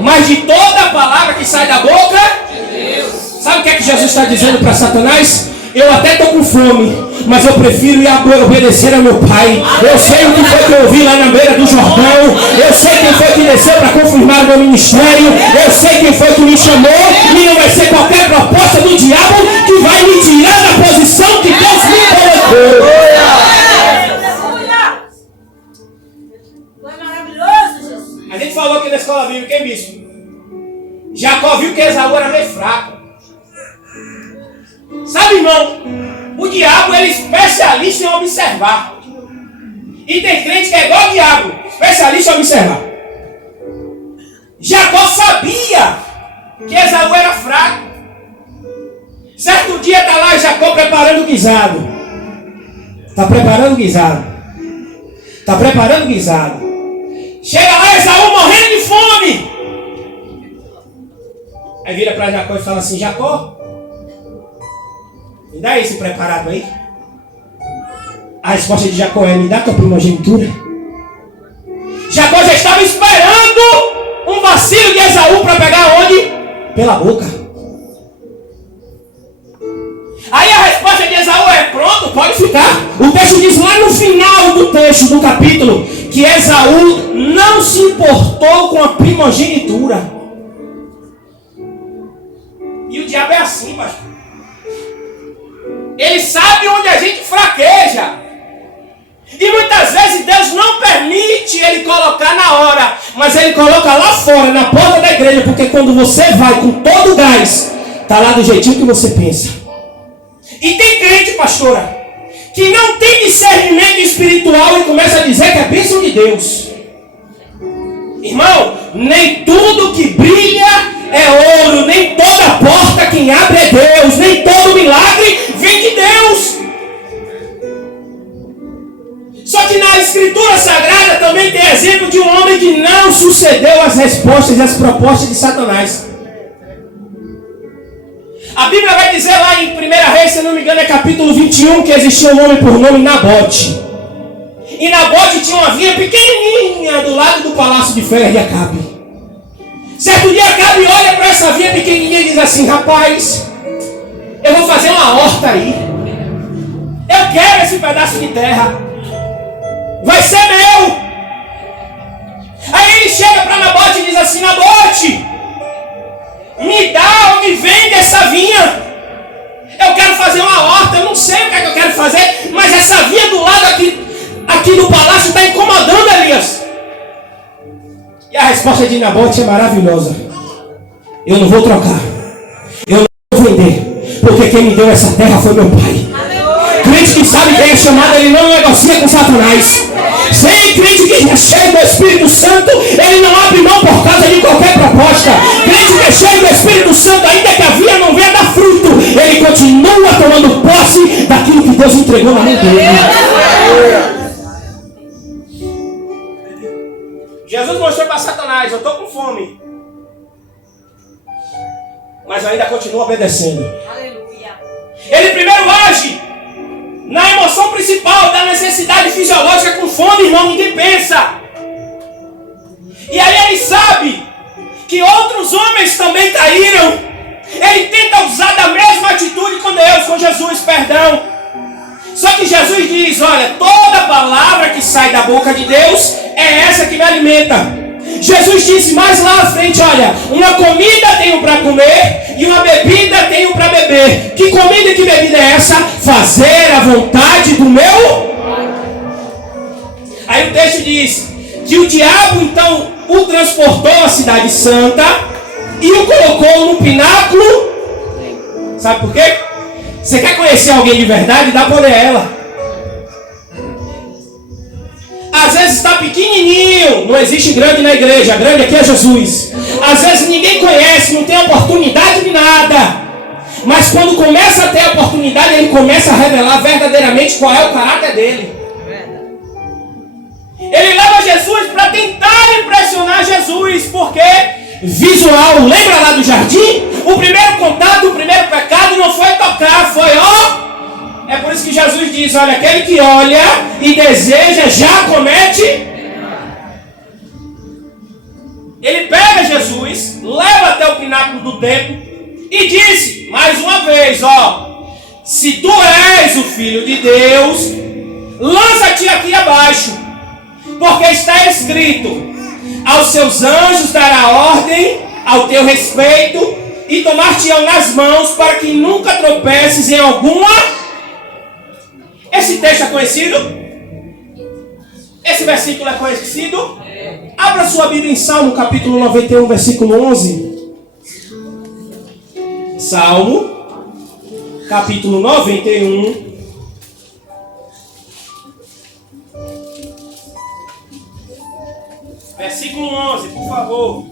mas de toda a palavra que sai da boca de Deus. Sabe o que é que Jesus está dizendo para Satanás? Eu até estou com fome, mas eu prefiro ir obedecer ao meu Pai. Eu sei o que foi que eu ouvi lá na beira do Jordão. Eu sei quem foi que desceu para confirmar o meu ministério. Eu sei quem foi que me chamou. E não vai ser qualquer proposta do diabo que vai me tirar da posição que Deus me colocou. Foi maravilhoso, Jesus. A gente falou aqui na escola bíblica, hein, bispo? Jacó viu que Esaú era meio fraco. Sabe, irmão, o diabo ele é especialista em observar. E tem crente que é igual o diabo, especialista em observar. Jacó sabia que Esaú era fraco. Certo dia está lá Jacó preparando o guisado. Está preparando o guisado. Está preparando o guisado. Chega lá Esaú morrendo de fome. Aí vira para Jacó e fala assim: Jacó, me dá esse preparado aí. A resposta de Jacó é: me dá tua primogenitura. Jacó já estava esperando um vacilo de Esaú para pegar onde? Pela boca. Aí a resposta de Esaú é: pronto, pode ficar. O texto diz lá no final do texto, do capítulo, que Esaú não se importou com a primogenitura. E o diabo é assim, pastor. Ele sabe onde a gente fraqueja. E muitas vezes Deus não permite ele colocar na hora, mas ele coloca lá fora, na porta da igreja, porque quando você vai com todo o gás, está lá do jeitinho que você pensa. E tem crente, pastora, que não tem discernimento espiritual e começa a dizer que é bênção de Deus. Irmão, nem tudo que brilha é ouro, nem toda porta quem abre é Deus, nem todo milagre vem de Deus. Só que na Escritura Sagrada também tem exemplo de um homem que não sucedeu às respostas e às propostas de Satanás. A Bíblia vai dizer lá em 1 Reis, se não me engano, é capítulo 21, que existia um homem por nome Nabote. E Nabote tinha uma vinha pequenininha do lado do palácio de Ferro de Acabe. Certo dia Acabe olha para essa vinha pequenininha e diz assim: rapaz, eu vou fazer uma horta aí. Eu quero esse pedaço de terra. Vai ser meu. Aí ele chega para Nabote e diz assim: Nabote, me dá ou me vende essa vinha. Eu quero fazer uma horta. Eu não sei o que é que eu quero fazer, mas essa vinha do lado aqui do palácio está incomodando Elias. E a resposta de Nabote é maravilhosa: eu não vou trocar, eu não vou vender, porque quem me deu essa terra foi meu pai. Crente que sabe quem é chamado, ele não negocia com Satanás. Sem crente que é cheio do Espírito Santo, ele não abre mão por causa de qualquer proposta. Crente que é cheio do Espírito Santo, ainda que a vinha não venha dar fruto, ele continua tomando posse daquilo que Deus entregou na mão dele. Jesus mostrou para Satanás: eu estou com fome, mas eu ainda continuo obedecendo. Aleluia. Ele primeiro age na emoção principal da necessidade fisiológica. Com fome, irmão, ninguém pensa. E aí ele sabe que outros homens também caíram. Ele tenta usar da mesma atitude com Deus, com Jesus, perdão. Só que Jesus diz: olha, toda palavra que sai da boca de Deus é essa que me alimenta. Jesus disse mais lá à frente: olha, uma comida tenho para comer e uma bebida tenho para beber. Que comida e que bebida é essa? Fazer a vontade do meu. Aí o texto diz que o diabo então o transportou à cidade santa e o colocou no pináculo. Sabe por quê? Você quer conhecer alguém de verdade? Dá poder a ela. Às vezes está pequenininho, não existe grande na igreja, grande aqui é Jesus. Às vezes ninguém conhece, não tem oportunidade de nada. Mas quando começa a ter oportunidade, ele começa a revelar verdadeiramente qual é o caráter dele. Ele leva Jesus para tentar impressionar Jesus, porque visual, lembra lá do jardim? O primeiro contato, o primeiro pecado não foi tocar, foi É por isso que Jesus diz: olha, aquele que olha e deseja já comete. Ele pega Jesus, leva até o pináculo do templo e disse mais uma vez: se tu és o Filho de Deus, lança-te aqui abaixo, porque está escrito: aos seus anjos dará ordem ao teu respeito e tomar-te-ão nas mãos para que nunca tropeces em alguma. Esse texto é conhecido? Esse versículo é conhecido? Abra sua Bíblia em Salmo capítulo 91, versículo 11. Salmo capítulo 91. Versículo 11, por favor.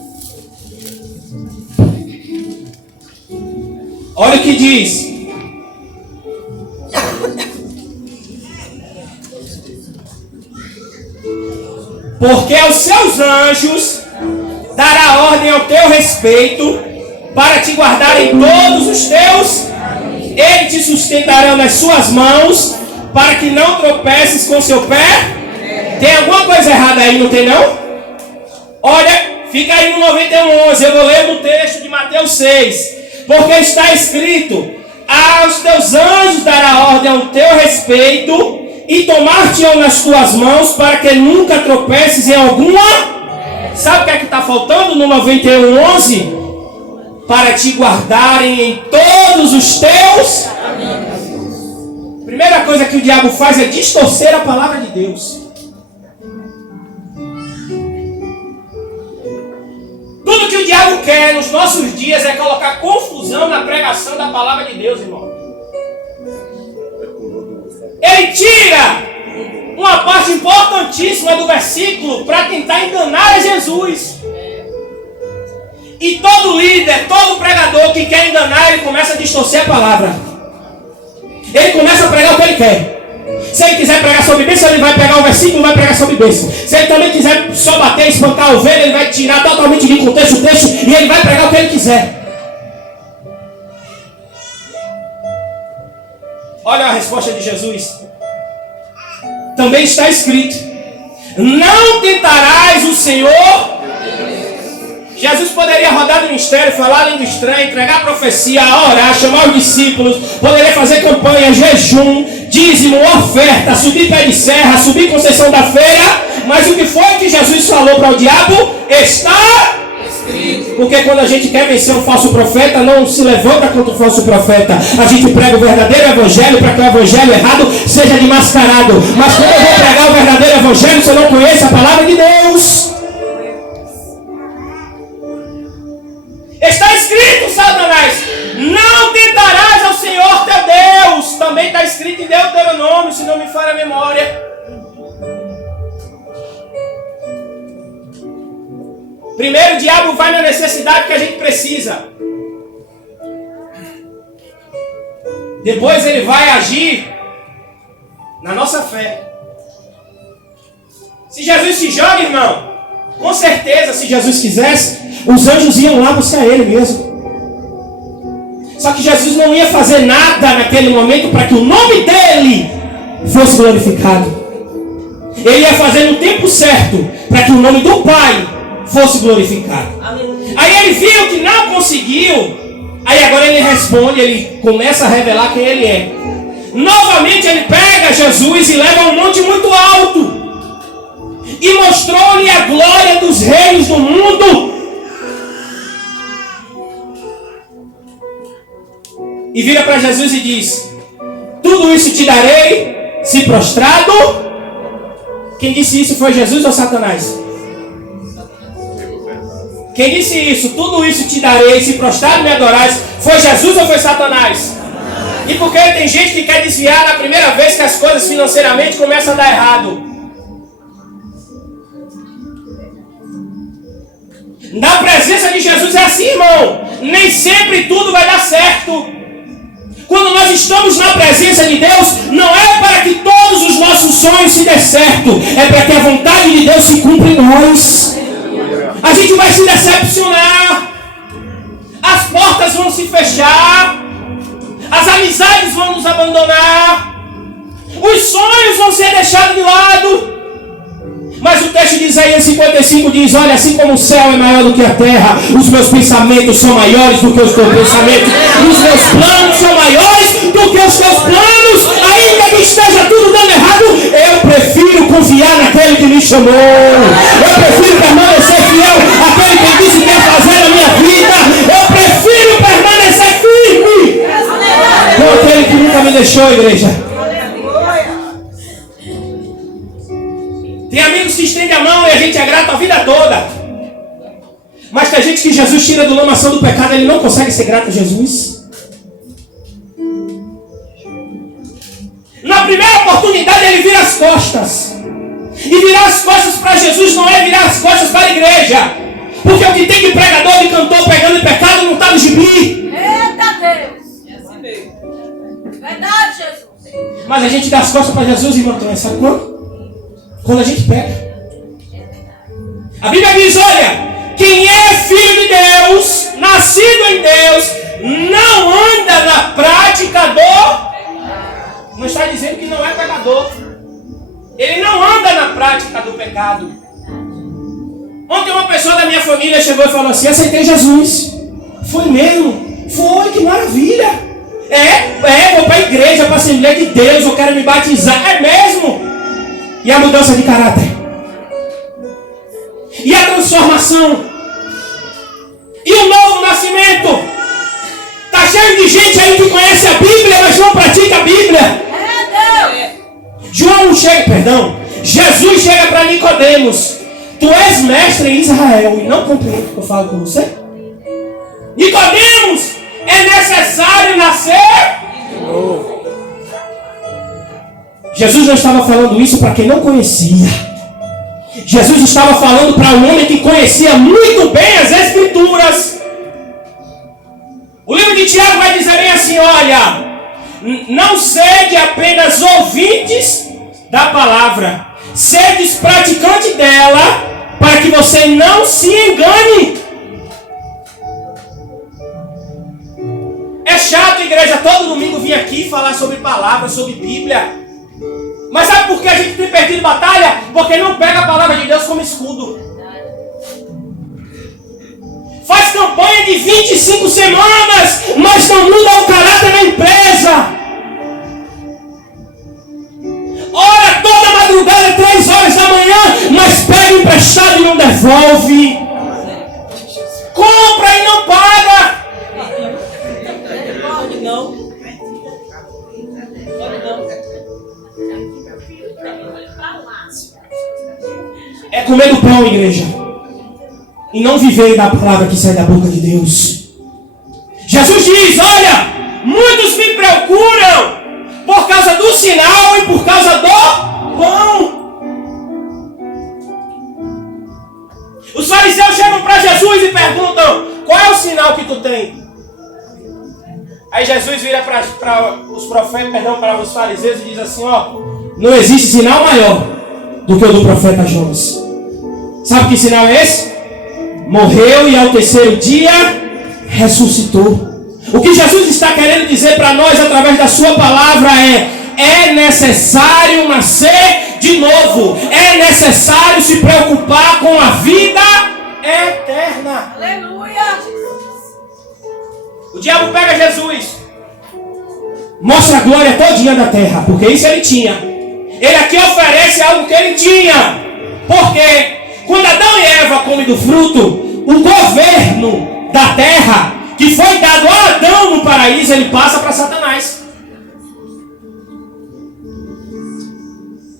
Olha o que diz: porque aos seus anjos dará ordem ao teu respeito, para te guardarem todos os teus. Eles te sustentarão nas suas mãos, para que não tropeces com seu pé. Tem alguma coisa errada aí, não tem não? Olha, fica aí no 91:11. Eu vou ler no texto de Mateus 6. Porque está escrito: aos teus anjos dará ordem ao teu respeito, e tomar-te-ão nas tuas mãos, para que nunca tropeces em alguma. Sabe o que é que está faltando no 91:11? para te guardarem em todos os teus. Primeira coisa que o diabo faz é distorcer a palavra de Deus. Tudo que o diabo quer nos nossos dias é colocar confusão na pregação da palavra de Deus, irmão. Ele tira uma parte importantíssima do versículo para tentar enganar a Jesus. E todo líder, todo pregador que quer enganar, ele começa a distorcer a palavra. Ele começa a pregar o que ele quer. Se ele quiser pregar sobre bênção, ele vai pegar o versículo e vai pregar sobre bênção. Se ele também quiser só bater, espancar a ovelha, ele vai tirar totalmente de contexto o texto e ele vai pregar o que ele quiser. Olha a resposta de Jesus. Também está escrito: não tentarás o Senhor. Jesus poderia rodar no ministério, falar a língua estranha, entregar profecia, orar, chamar os discípulos, poderia fazer campanha, jejum, dízimo, oferta, subir pé de serra, subir Conceição da Feira, mas o que foi que Jesus falou para o diabo? Está escrito. Porque quando a gente quer vencer um falso profeta, não se levanta contra o falso profeta. A gente prega o verdadeiro evangelho para que o evangelho errado seja desmascarado. Mas quando eu vou pregar o verdadeiro evangelho, se eu não conheço a palavra de Deus, está escrito, Satanás, não tentarás ao Senhor teu Deus. Também está escrito em Deuteronômio, se não me falha a memória. Primeiro o diabo vai na necessidade que a gente precisa. Depois ele vai agir na nossa fé. Se Jesus se joga, irmão, com certeza, se Jesus quisesse, os anjos iam lá buscar ele mesmo. Só que Jesus não ia fazer nada naquele momento para que o nome dele fosse glorificado. Ele ia fazer no tempo certo para que o nome do Pai fosse glorificado. Aí ele viu que não conseguiu. Aí agora ele responde, ele começa a revelar quem ele é. Novamente ele pega Jesus e leva a um monte muito alto e mostrou-lhe a glória dos reinos do mundo. E vira para Jesus e diz: tudo isso te darei se prostrado. Quem disse isso foi Jesus ou Satanás? Quem disse isso? Tudo isso te darei se prostrado me adorais. Foi Jesus ou foi Satanás? E porque tem gente que quer desviar na primeira vez que as coisas financeiramente começam a dar errado. Na presença de Jesus é assim, irmão. Nem sempre tudo vai dar certo. Quando nós estamos na presença de Deus, não é para que todos os nossos sonhos se dê certo. É para que a vontade de Deus se cumpra em nós. A gente vai se decepcionar. As portas vão se fechar. As amizades vão nos abandonar. Os sonhos vão ser deixados de lado. Mas o texto de Isaías 55 diz: olha, assim como o céu é maior do que a terra, os meus pensamentos são maiores do que os teus pensamentos, os meus planos são maiores do que os teus planos. Ainda que esteja tudo dando errado, eu prefiro confiar naquele que me chamou. Eu prefiro permanecer fiel àquele que disse que ia fazer na minha vida. Eu prefiro permanecer firme com aquele que nunca me deixou, igreja. Tem amigos que estendem a mão e a gente é grato a vida toda. Mas tem gente que Jesus tira do lamação do pecado, ele não consegue ser grato a Jesus. Na primeira oportunidade ele vira as costas. E virar as costas para Jesus não é virar as costas para a igreja. Porque o que tem de pregador e cantor pegando em pecado não está no gibi. Eita Deus! Verdade, Jesus. Mas a gente dá as costas para Jesus, irmão, sabe quando? Quando a gente peca. A Bíblia diz: olha, quem é filho de Deus, nascido em Deus, não anda na prática do... Não está dizendo que não é pecador. Ele não anda na prática do pecado. Ontem uma pessoa da minha família chegou e falou assim: aceitei Jesus. Foi mesmo? Foi, que maravilha. Vou para a igreja, para a Assembleia de Deus, eu quero me batizar. É mesmo? E a mudança de caráter? E a transformação? E o novo nascimento? conhecimento. Está cheio de gente aí que conhece a Bíblia, mas não pratica a Bíblia. Jesus chega para Nicodemos. Tu és mestre em Israel e não compreende o que eu falo com você? Nicodemos, é necessário nascer de novo. Jesus não estava falando isso para quem não conhecia. Jesus estava falando para um homem que conhecia muito bem as Escrituras. O livro de Tiago vai dizer bem assim: olha, não sede apenas ouvintes da palavra, sedes praticante dela, para que você não se engane. É chato, igreja, todo domingo vir aqui falar sobre palavra, sobre Bíblia. Mas sabe por que a gente tem perdido batalha? Porque não pega a palavra de Deus como escudo. Faz campanha de 25 semanas, mas não muda o caráter da empresa. Ora toda madrugada, 3 horas da manhã, mas pega emprestado e não devolve. Compra e não paga. Não. É comer do pão, igreja, e não viver da palavra que sai da boca de Deus. Jesus diz: olha, muitos me procuram por causa do sinal e por causa do pão. Os fariseus chegam para Jesus e perguntam: qual é o sinal que tu tem? Aí Jesus vira para os profetas, para os fariseus e diz assim: ó, não existe sinal maior do que o do profeta Jonas. Sabe que sinal é esse? Morreu e ao terceiro dia ressuscitou. O que Jesus está querendo dizer para nós através da sua palavra é necessário nascer de novo. É necessário se preocupar com a vida eterna. Aleluia. O diabo pega Jesus, mostra a glória todinha da terra, porque isso ele tinha. Ele aqui oferece algo que ele tinha. Porque quando Adão e Eva comem do fruto, o governo da terra que foi dado a Adão no paraíso, ele passa para Satanás.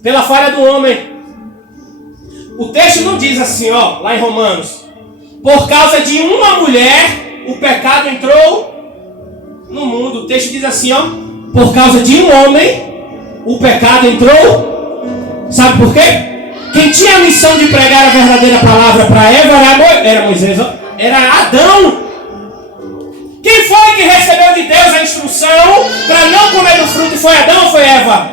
Pela falha do homem. O texto não diz assim, ó, lá em Romanos: por causa de uma mulher o pecado entrou no mundo. O texto diz assim, ó: por causa de um homem o pecado entrou. Sabe por quê? Quem tinha a missão de pregar a verdadeira palavra para Eva era Moisés, ó, era Adão. Quem foi que recebeu de Deus a instrução para não comer do fruto? Foi Adão ou foi Eva?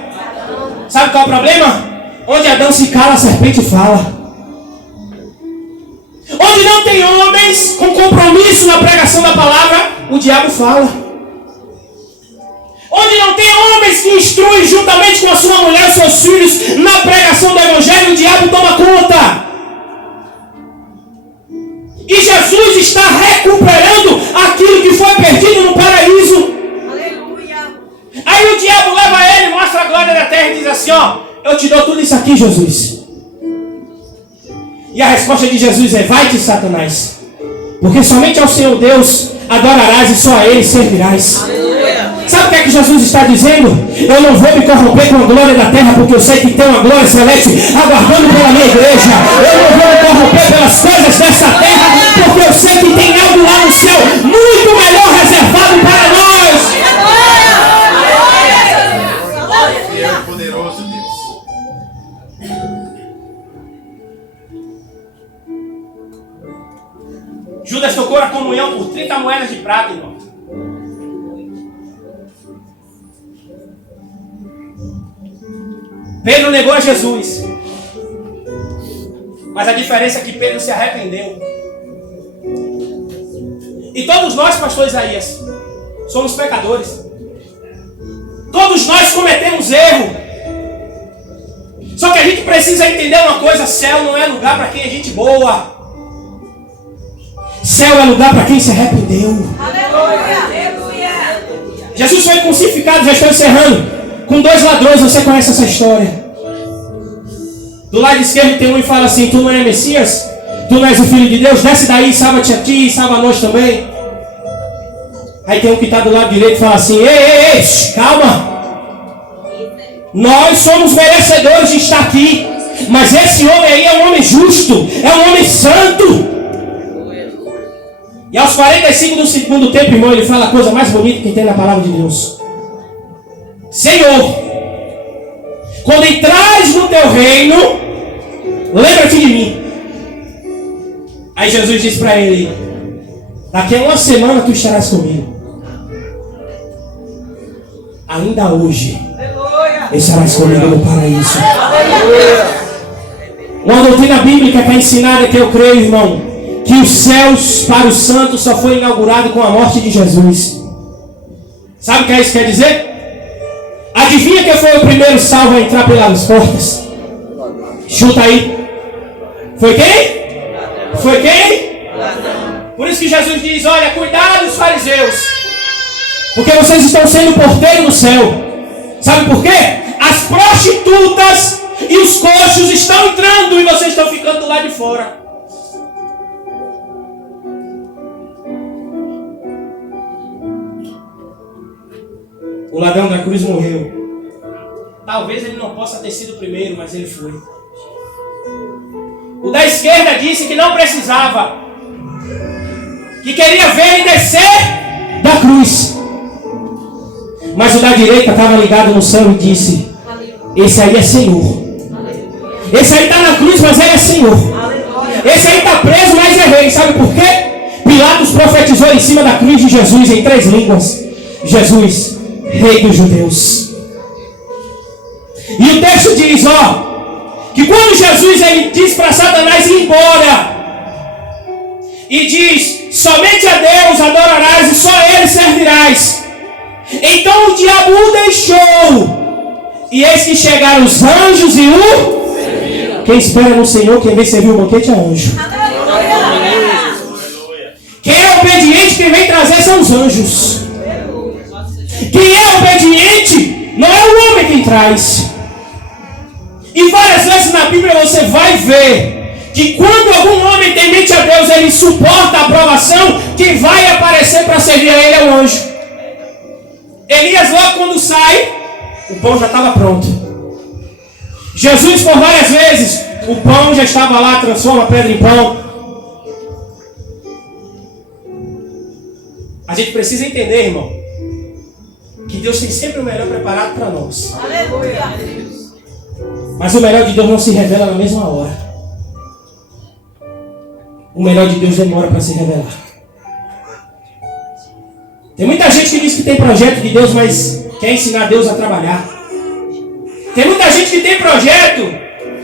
Sabe qual é o problema? Onde Adão se cala, a serpente fala. Onde não tem homens com compromisso na pregação da palavra, o diabo fala. Onde não tem homens que instruem juntamente com a sua mulher e seus filhos na pregação do evangelho, o diabo toma conta. E Jesus está recuperando aquilo que foi perdido no paraíso. Aleluia. Aí o diabo leva ele, mostra a glória da terra e diz assim, ó: eu te dou tudo isso aqui, Jesus. E a resposta de Jesus é: vai-te, Satanás, porque somente ao Senhor Deus adorarás e só a Ele servirás. Aleluia. Sabe o que é que Jesus está dizendo? Eu não vou me corromper com a glória da terra, porque eu sei que tem uma glória celeste aguardando pela minha igreja. Eu não vou me corromper pelas coisas dessa terra, porque eu sei que tem algo lá no céu muito melhor reservado para nós. Fiel, poderoso Deus. Judas tocou a comunhão por 30 moedas de prata, irmão. Pedro negou a Jesus. Mas a diferença é que Pedro se arrependeu. E todos nós, pastor Isaías, somos pecadores. Todos nós cometemos erro. Só que a gente precisa entender uma coisa: céu não é lugar para quem é gente boa. Céu é lugar para quem se arrependeu. Aleluia. Jesus foi crucificado, já estou encerrando, com 2 ladrões. Você conhece essa história? Do lado esquerdo tem um e fala assim: tu não é Messias? Tu não és o Filho de Deus? Desce daí, salva-te a ti e salva a nós também. Aí tem um que está do lado direito e fala assim: ei, calma. Nós somos merecedores de estar aqui. Mas esse homem aí é um homem justo, é um homem santo. E aos 45 do segundo tempo, irmão, ele fala a coisa mais bonita que tem na palavra de Deus: Senhor, quando entrares no teu reino, lembra-te de mim. Aí Jesus disse para ele: daqui a uma semana tu estarás comigo. Ainda hoje estarás comigo no paraíso. Uma doutrina bíblica para ensinar que eu creio, irmão, que os céus para os santos só foi inaugurado com a morte de Jesus. Sabe o que isso quer dizer? Adivinha quem foi o primeiro salvo a entrar pelas portas? Chuta aí. Foi quem? Foi quem? Por isso que Jesus diz: olha, cuidado dos fariseus, porque vocês estão sendo porteiro no céu. Sabe por quê? As prostitutas e os coxos estão entrando e vocês estão ficando do lado de fora. O ladrão da cruz morreu. Talvez ele não possa ter sido o primeiro, mas ele foi. O da esquerda disse que não precisava, que queria ver ele descer da cruz. Mas o da direita estava ligado no céu e disse: esse aí é Senhor. Esse aí está na cruz, mas ele é Senhor. Esse aí está preso, mas é rei. Sabe por quê? Pilatos profetizou em cima da cruz de Jesus em 3 línguas: Jesus, Rei dos Judeus. E o texto diz, que quando Jesus ele diz para Satanás ir embora, e diz: somente a Deus adorarás e só a Ele servirás. Então o diabo o deixou, e eis que chegaram os anjos e o... Quem espera no Senhor, quem vem servir o banquete é anjo. Quem é obediente, quem vem trazer são os anjos. Quem é obediente não é o homem quem traz. E várias vezes na Bíblia você vai ver que quando algum homem tem mente a Deus, ele suporta a aprovação, quem vai aparecer para servir a ele é o anjo. Elias logo quando sai, o pão já estava pronto. Jesus por várias vezes, o pão já estava lá, transforma a pedra em pão. A gente precisa entender, irmão, que Deus tem sempre o melhor preparado para nós. Aleluia. Mas o melhor de Deus não se revela na mesma hora. O melhor de Deus demora para se revelar. Tem muita gente que diz que tem projeto de Deus, mas quer ensinar Deus a trabalhar. Tem muita gente que tem projeto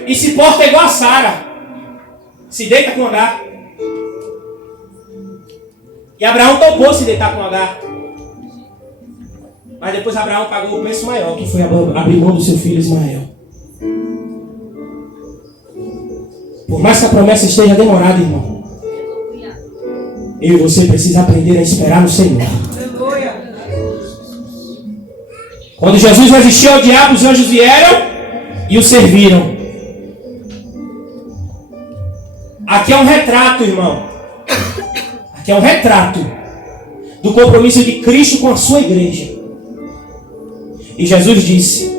e se porta igual a Sara. Se deita com H. E Abraão topou se deitar com H. Mas depois Abraão pagou o preço maior, que foi abrir mão do seu filho Ismael. Por mais que a promessa esteja demorada, irmão, eu e você precisa aprender a esperar no Senhor. Quando Jesus resistiu ao diabo, os anjos vieram e o serviram. Aqui é um retrato, irmão. Aqui é um retrato do compromisso de Cristo com a sua igreja. E Jesus disse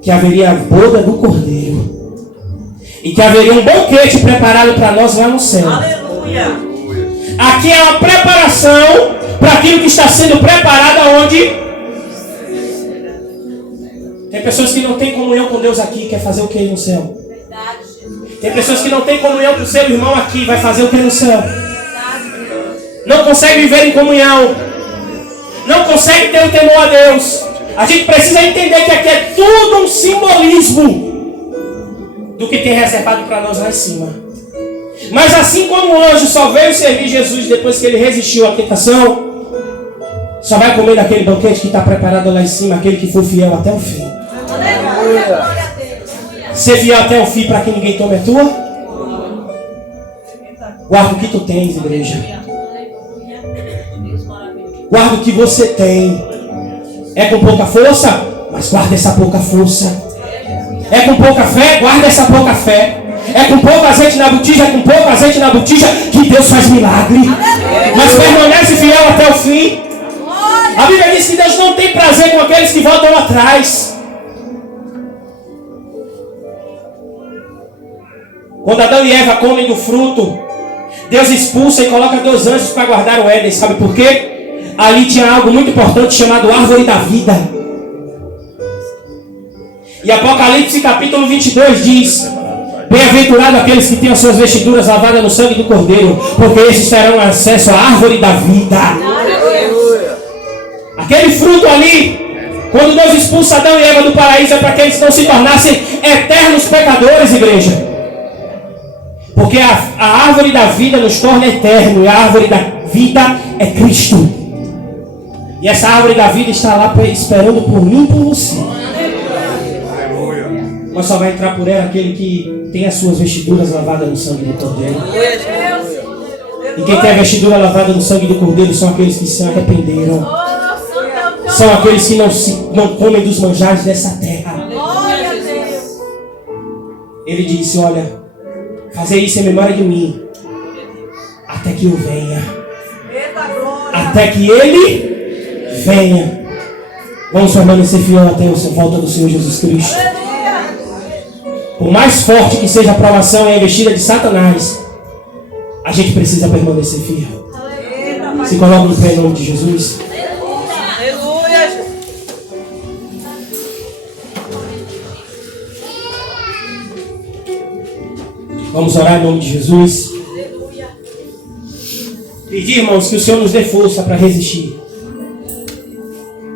que haveria a boda do Cordeiro e que haveria um banquete preparado para nós lá no céu. Aleluia. Aqui é uma preparação para aquilo que está sendo preparado aonde? Tem pessoas que não têm comunhão com Deus aqui, quer fazer o que no céu? Tem pessoas que não têm comunhão com o seu irmão aqui, vai fazer o que no céu? Não consegue viver em comunhão, não consegue ter o temor a Deus. A gente precisa entender que aqui é tudo um simbolismo do que tem reservado para nós lá em cima. Mas assim como o anjo só veio servir Jesus depois que ele resistiu à tentação, só vai comer daquele banquete que está preparado lá em cima, aquele que foi fiel até o fim. Ser fiel até o fim para que ninguém tome a tua? Guarda o que tu tens, igreja. Guarda o que você tem. É com pouca força? Mas guarda essa pouca força. É com pouca fé? Guarda essa pouca fé. É com pouco azeite na botija, é com pouco azeite na botija que Deus faz milagre. Mas permanece fiel até o fim. A Bíblia diz que Deus não tem prazer com aqueles que voltam atrás. Quando Adão e Eva comem do fruto, Deus expulsa e coloca 2 anjos para guardar o Éden. Sabe por quê? Ali tinha algo muito importante chamado árvore da vida. E Apocalipse capítulo 22 diz: bem-aventurado aqueles que têm as suas vestiduras lavadas no sangue do Cordeiro, porque esses terão acesso à árvore da vida. Aquele fruto ali, quando Deus expulsa Adão e Eva do paraíso, é para que eles não se tornassem eternos pecadores, igreja. Porque a árvore da vida nos torna eterno, e a árvore da vida é Cristo. E essa árvore da vida está lá esperando por mim e por você. Mas só vai entrar por ela aquele que tem as suas vestiduras lavadas no sangue do Cordeiro. E quem tem a vestidura lavada no sangue do Cordeiro são aqueles que se arrependeram. São aqueles que não comem dos manjares dessa terra. Ele disse: olha, fazer isso em memória de mim, até que eu venha. Até que Ele venha. Vamos permanecer fiel até a volta do Senhor Jesus Cristo. Por mais forte que seja a provação e a investida de Satanás, a gente precisa permanecer fiel. Se coloca no pé em nome de Jesus. Vamos orar em nome de Jesus. Pedir, irmãos, que o Senhor nos dê força para resistir.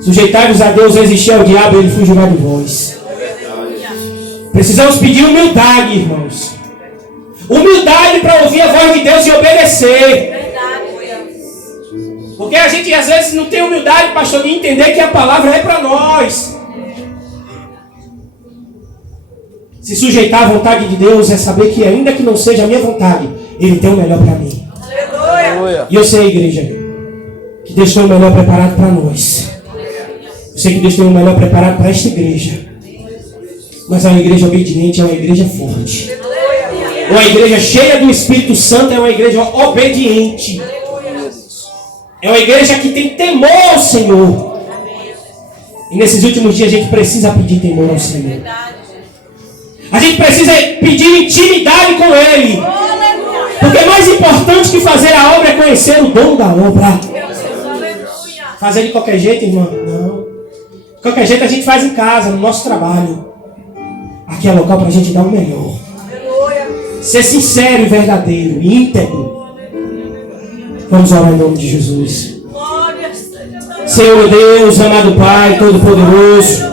Sujeitai-vos a Deus, resistir ao diabo e ele fugirá de vós. Precisamos pedir humildade, irmãos. Humildade para ouvir a voz de Deus e obedecer. Porque a gente às vezes não tem humildade, pastor, de entender que a palavra é para nós. Se sujeitar à vontade de Deus é saber que, ainda que não seja a minha vontade, Ele tem o melhor para mim. Aleluia. E eu sei, igreja, que Deus tem o melhor preparado para nós. Eu sei que Deus tem o melhor preparado para esta igreja. Mas é uma igreja obediente, é uma igreja forte. É uma igreja cheia do Espírito Santo, é uma igreja obediente. É uma igreja que tem temor ao Senhor. E nesses últimos dias a gente precisa pedir temor ao Senhor. A gente precisa pedir intimidade com Ele. Porque mais importante que fazer a obra é conhecer o dono da obra. Fazer de qualquer jeito, irmão? Não. De qualquer jeito a gente faz em casa, no nosso trabalho. Aqui é local para a gente dar o melhor. Ser sincero e verdadeiro, íntegro. Vamos orar em nome de Jesus. Senhor Deus, amado Pai, Todo-Poderoso.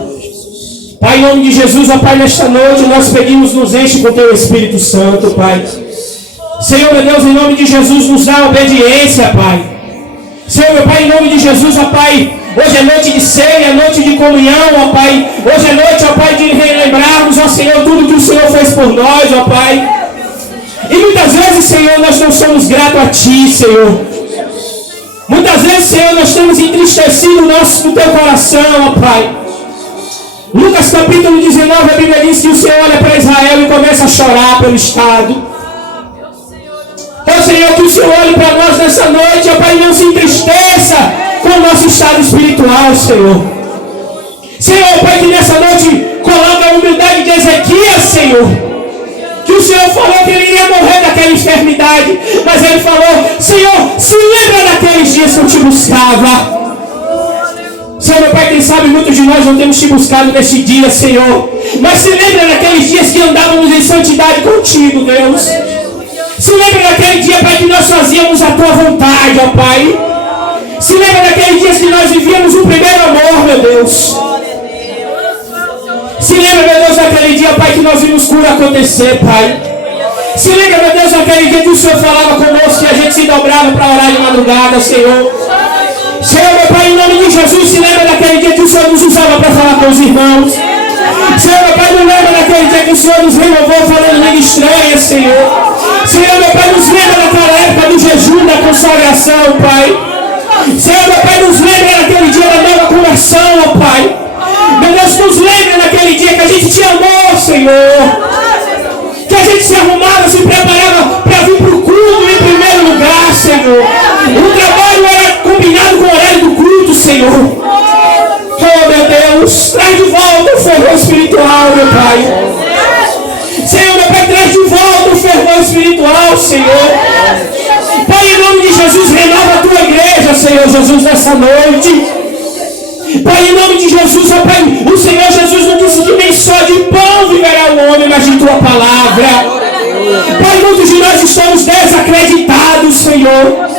Pai, em nome de Jesus, ó Pai, nesta noite nós pedimos, nos enche com Teu Espírito Santo, Pai. Senhor, meu Deus, em nome de Jesus, nos dá obediência, Pai. Senhor, meu Pai, em nome de Jesus, ó Pai, hoje é noite de ceia, noite de comunhão, ó Pai. Hoje é noite, ó Pai, de relembrarmos, ó Senhor, tudo que o Senhor fez por nós, ó Pai. E muitas vezes, Senhor, nós não somos gratos a Ti, Senhor. Muitas vezes, Senhor, nós temos entristecido no Teu coração, ó Pai. Lucas capítulo 19, a Bíblia diz que o Senhor olha para Israel e começa a chorar pelo Estado. Ó Senhor, que o Senhor olhe para nós nessa noite, ó Pai, não se entristeça com o nosso estado espiritual, Senhor. Senhor, Pai, que nessa noite coloca a humildade de Ezequias, Senhor. Que o Senhor falou que ele iria morrer daquela enfermidade, mas ele falou: Senhor, se lembra daqueles dias que eu te buscava. Senhor, meu Pai, quem sabe muitos de nós não temos te buscado nesse dia, Senhor. Mas se lembra daqueles dias que andávamos em santidade contigo, Deus. Se lembra daquele dia, Pai, que nós fazíamos a Tua vontade, ó Pai. Se lembra daqueles dias que nós vivíamos o primeiro amor, meu Deus. Se lembra, meu Deus, daquele dia, Pai, que nós vimos cura acontecer, Pai. Se lembra, meu Deus, daquele dia que o Senhor falava conosco, que a gente se dobrava para orar de madrugada, Senhor. Senhor, meu Pai, em nome de Jesus, se lembra daquele dia que o Senhor nos usava para falar com os irmãos. Senhor, meu Pai, não lembra daquele dia que o Senhor nos renovou falando língua estranha, Senhor. Senhor, meu Pai, nos lembra daquela época do jejum, da consagração, Pai. Senhor, meu Pai, nos lembra daquele dia da nova conversão, ó Pai. Meu Deus, nos lembra daquele dia que a gente te amou, Senhor. Que a gente se arrumou espiritual, meu Pai. Senhor, meu Pai, traz de volta o fervor espiritual, Senhor. Pai, em nome de Jesus, renova a tua igreja, Senhor Jesus, nessa noite. Pai, em nome de Jesus, ó Pai, o Senhor Jesus não disse que nem só de pão viverá o homem, mas de tua palavra. Pai, muitos de nós estamos desacreditados, Senhor.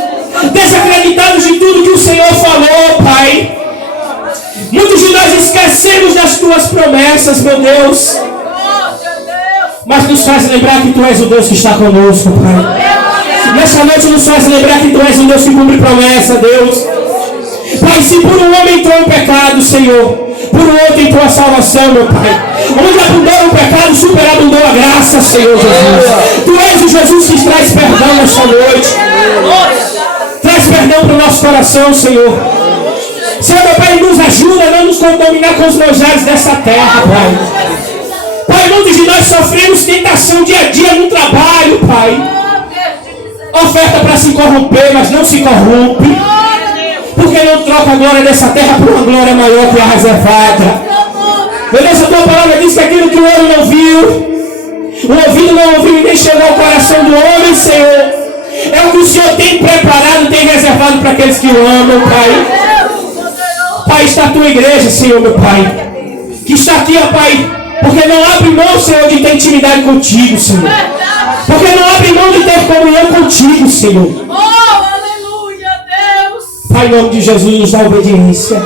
Desacreditados de tudo que o Senhor falou, Pai. Muitos de nós esquecemos das tuas promessas, meu Deus. Mas nos faz lembrar que tu és o Deus que está conosco, Pai. Nessa noite nos faz lembrar que tu és um Deus que cumpre promessa, Deus. Pai, se por um homem entrou o pecado, Senhor, por um outro entrou a salvação, meu Pai. Onde abundou o pecado, superabundou a graça, Senhor Jesus. Tu és o Jesus que traz perdão nesta noite. Traz perdão para o nosso coração, Senhor. Senhor, meu Pai, nos ajuda a não nos contaminar com os manjares dessa terra, Pai. Pai, muitos de nós sofremos tentação dia a dia no trabalho, Pai. Oferta para se corromper, mas não se corrompe. Porque não troca a glória dessa terra por uma glória maior que a reservada. Meu Deus, a tua palavra diz que aquilo que o olho não viu, o ouvido não ouviu e nem chegou ao coração do homem, Senhor, é o que o Senhor tem preparado, tem reservado para aqueles que o amam, Pai. Pai, está a tua igreja, Senhor, meu Pai, que está aqui, ó Pai, porque não abre mão, Senhor, de ter intimidade contigo, Senhor. Porque não abre mão de ter comunhão contigo, Senhor. Pai, em nome de Jesus, nos dá obediência.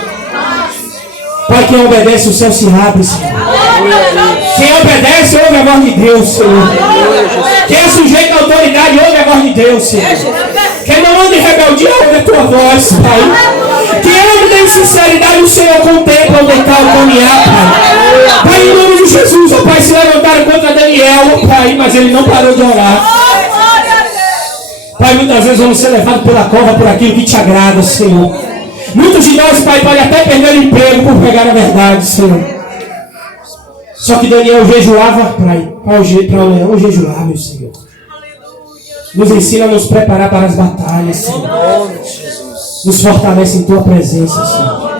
Pai, quem obedece, o céu se abre, Senhor. Quem obedece, ouve a voz de Deus, Senhor. Quem é sujeito à autoridade, ouve a voz de Deus, Senhor. Quem não anda em rebeldia, ouve a tua voz, Pai. Quem anda em sinceridade, o Senhor contempla o deitar, o caminhar, Pai. Pai, em nome de Jesus, ó Pai, se levantaram contra Daniel, ó Pai, mas ele não parou de orar. Pai, muitas vezes vamos ser levados pela cova por aquilo que te agrada, Senhor. Muitos de nós, Pai, podem até perder o emprego por pegar a verdade, Senhor. Só que Daniel jejuava, Pai, para o leão jejuar, meu Senhor. Nos ensina a nos preparar para as batalhas, Senhor. Nos fortalece em tua presença, Senhor.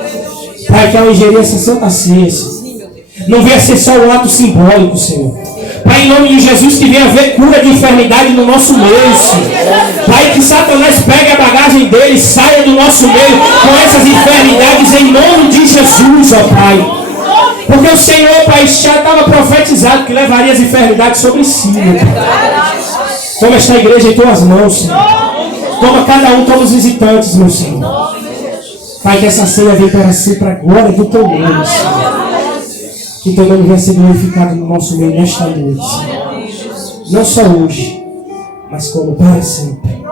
Pai, que ao ingerir essa santa ceia, Senhor, não venha ser só um ato simbólico, Senhor. Pai, em nome de Jesus, que venha haver cura de enfermidade no nosso meio, Senhor. Pai, que Satanás pegue a bagagem dele, saia do nosso meio com essas enfermidades em nome de Jesus, ó Pai. Porque o Senhor, Pai, já estava profetizado que levaria as enfermidades sobre si, meu Pai. Toma esta igreja em tuas mãos, Senhor. Toma cada um, toma os visitantes, meu Senhor. Pai, que essa ceia venha para si, para a glória do teu nome, Senhor. Que teu nome venha ser glorificado no nosso meio nesta noite, Senhor. Não só hoje, mas como para sempre.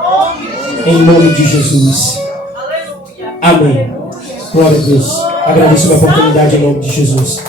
Em nome de Jesus. Amém. Glória a Deus. Agradeço a oportunidade em nome de Jesus.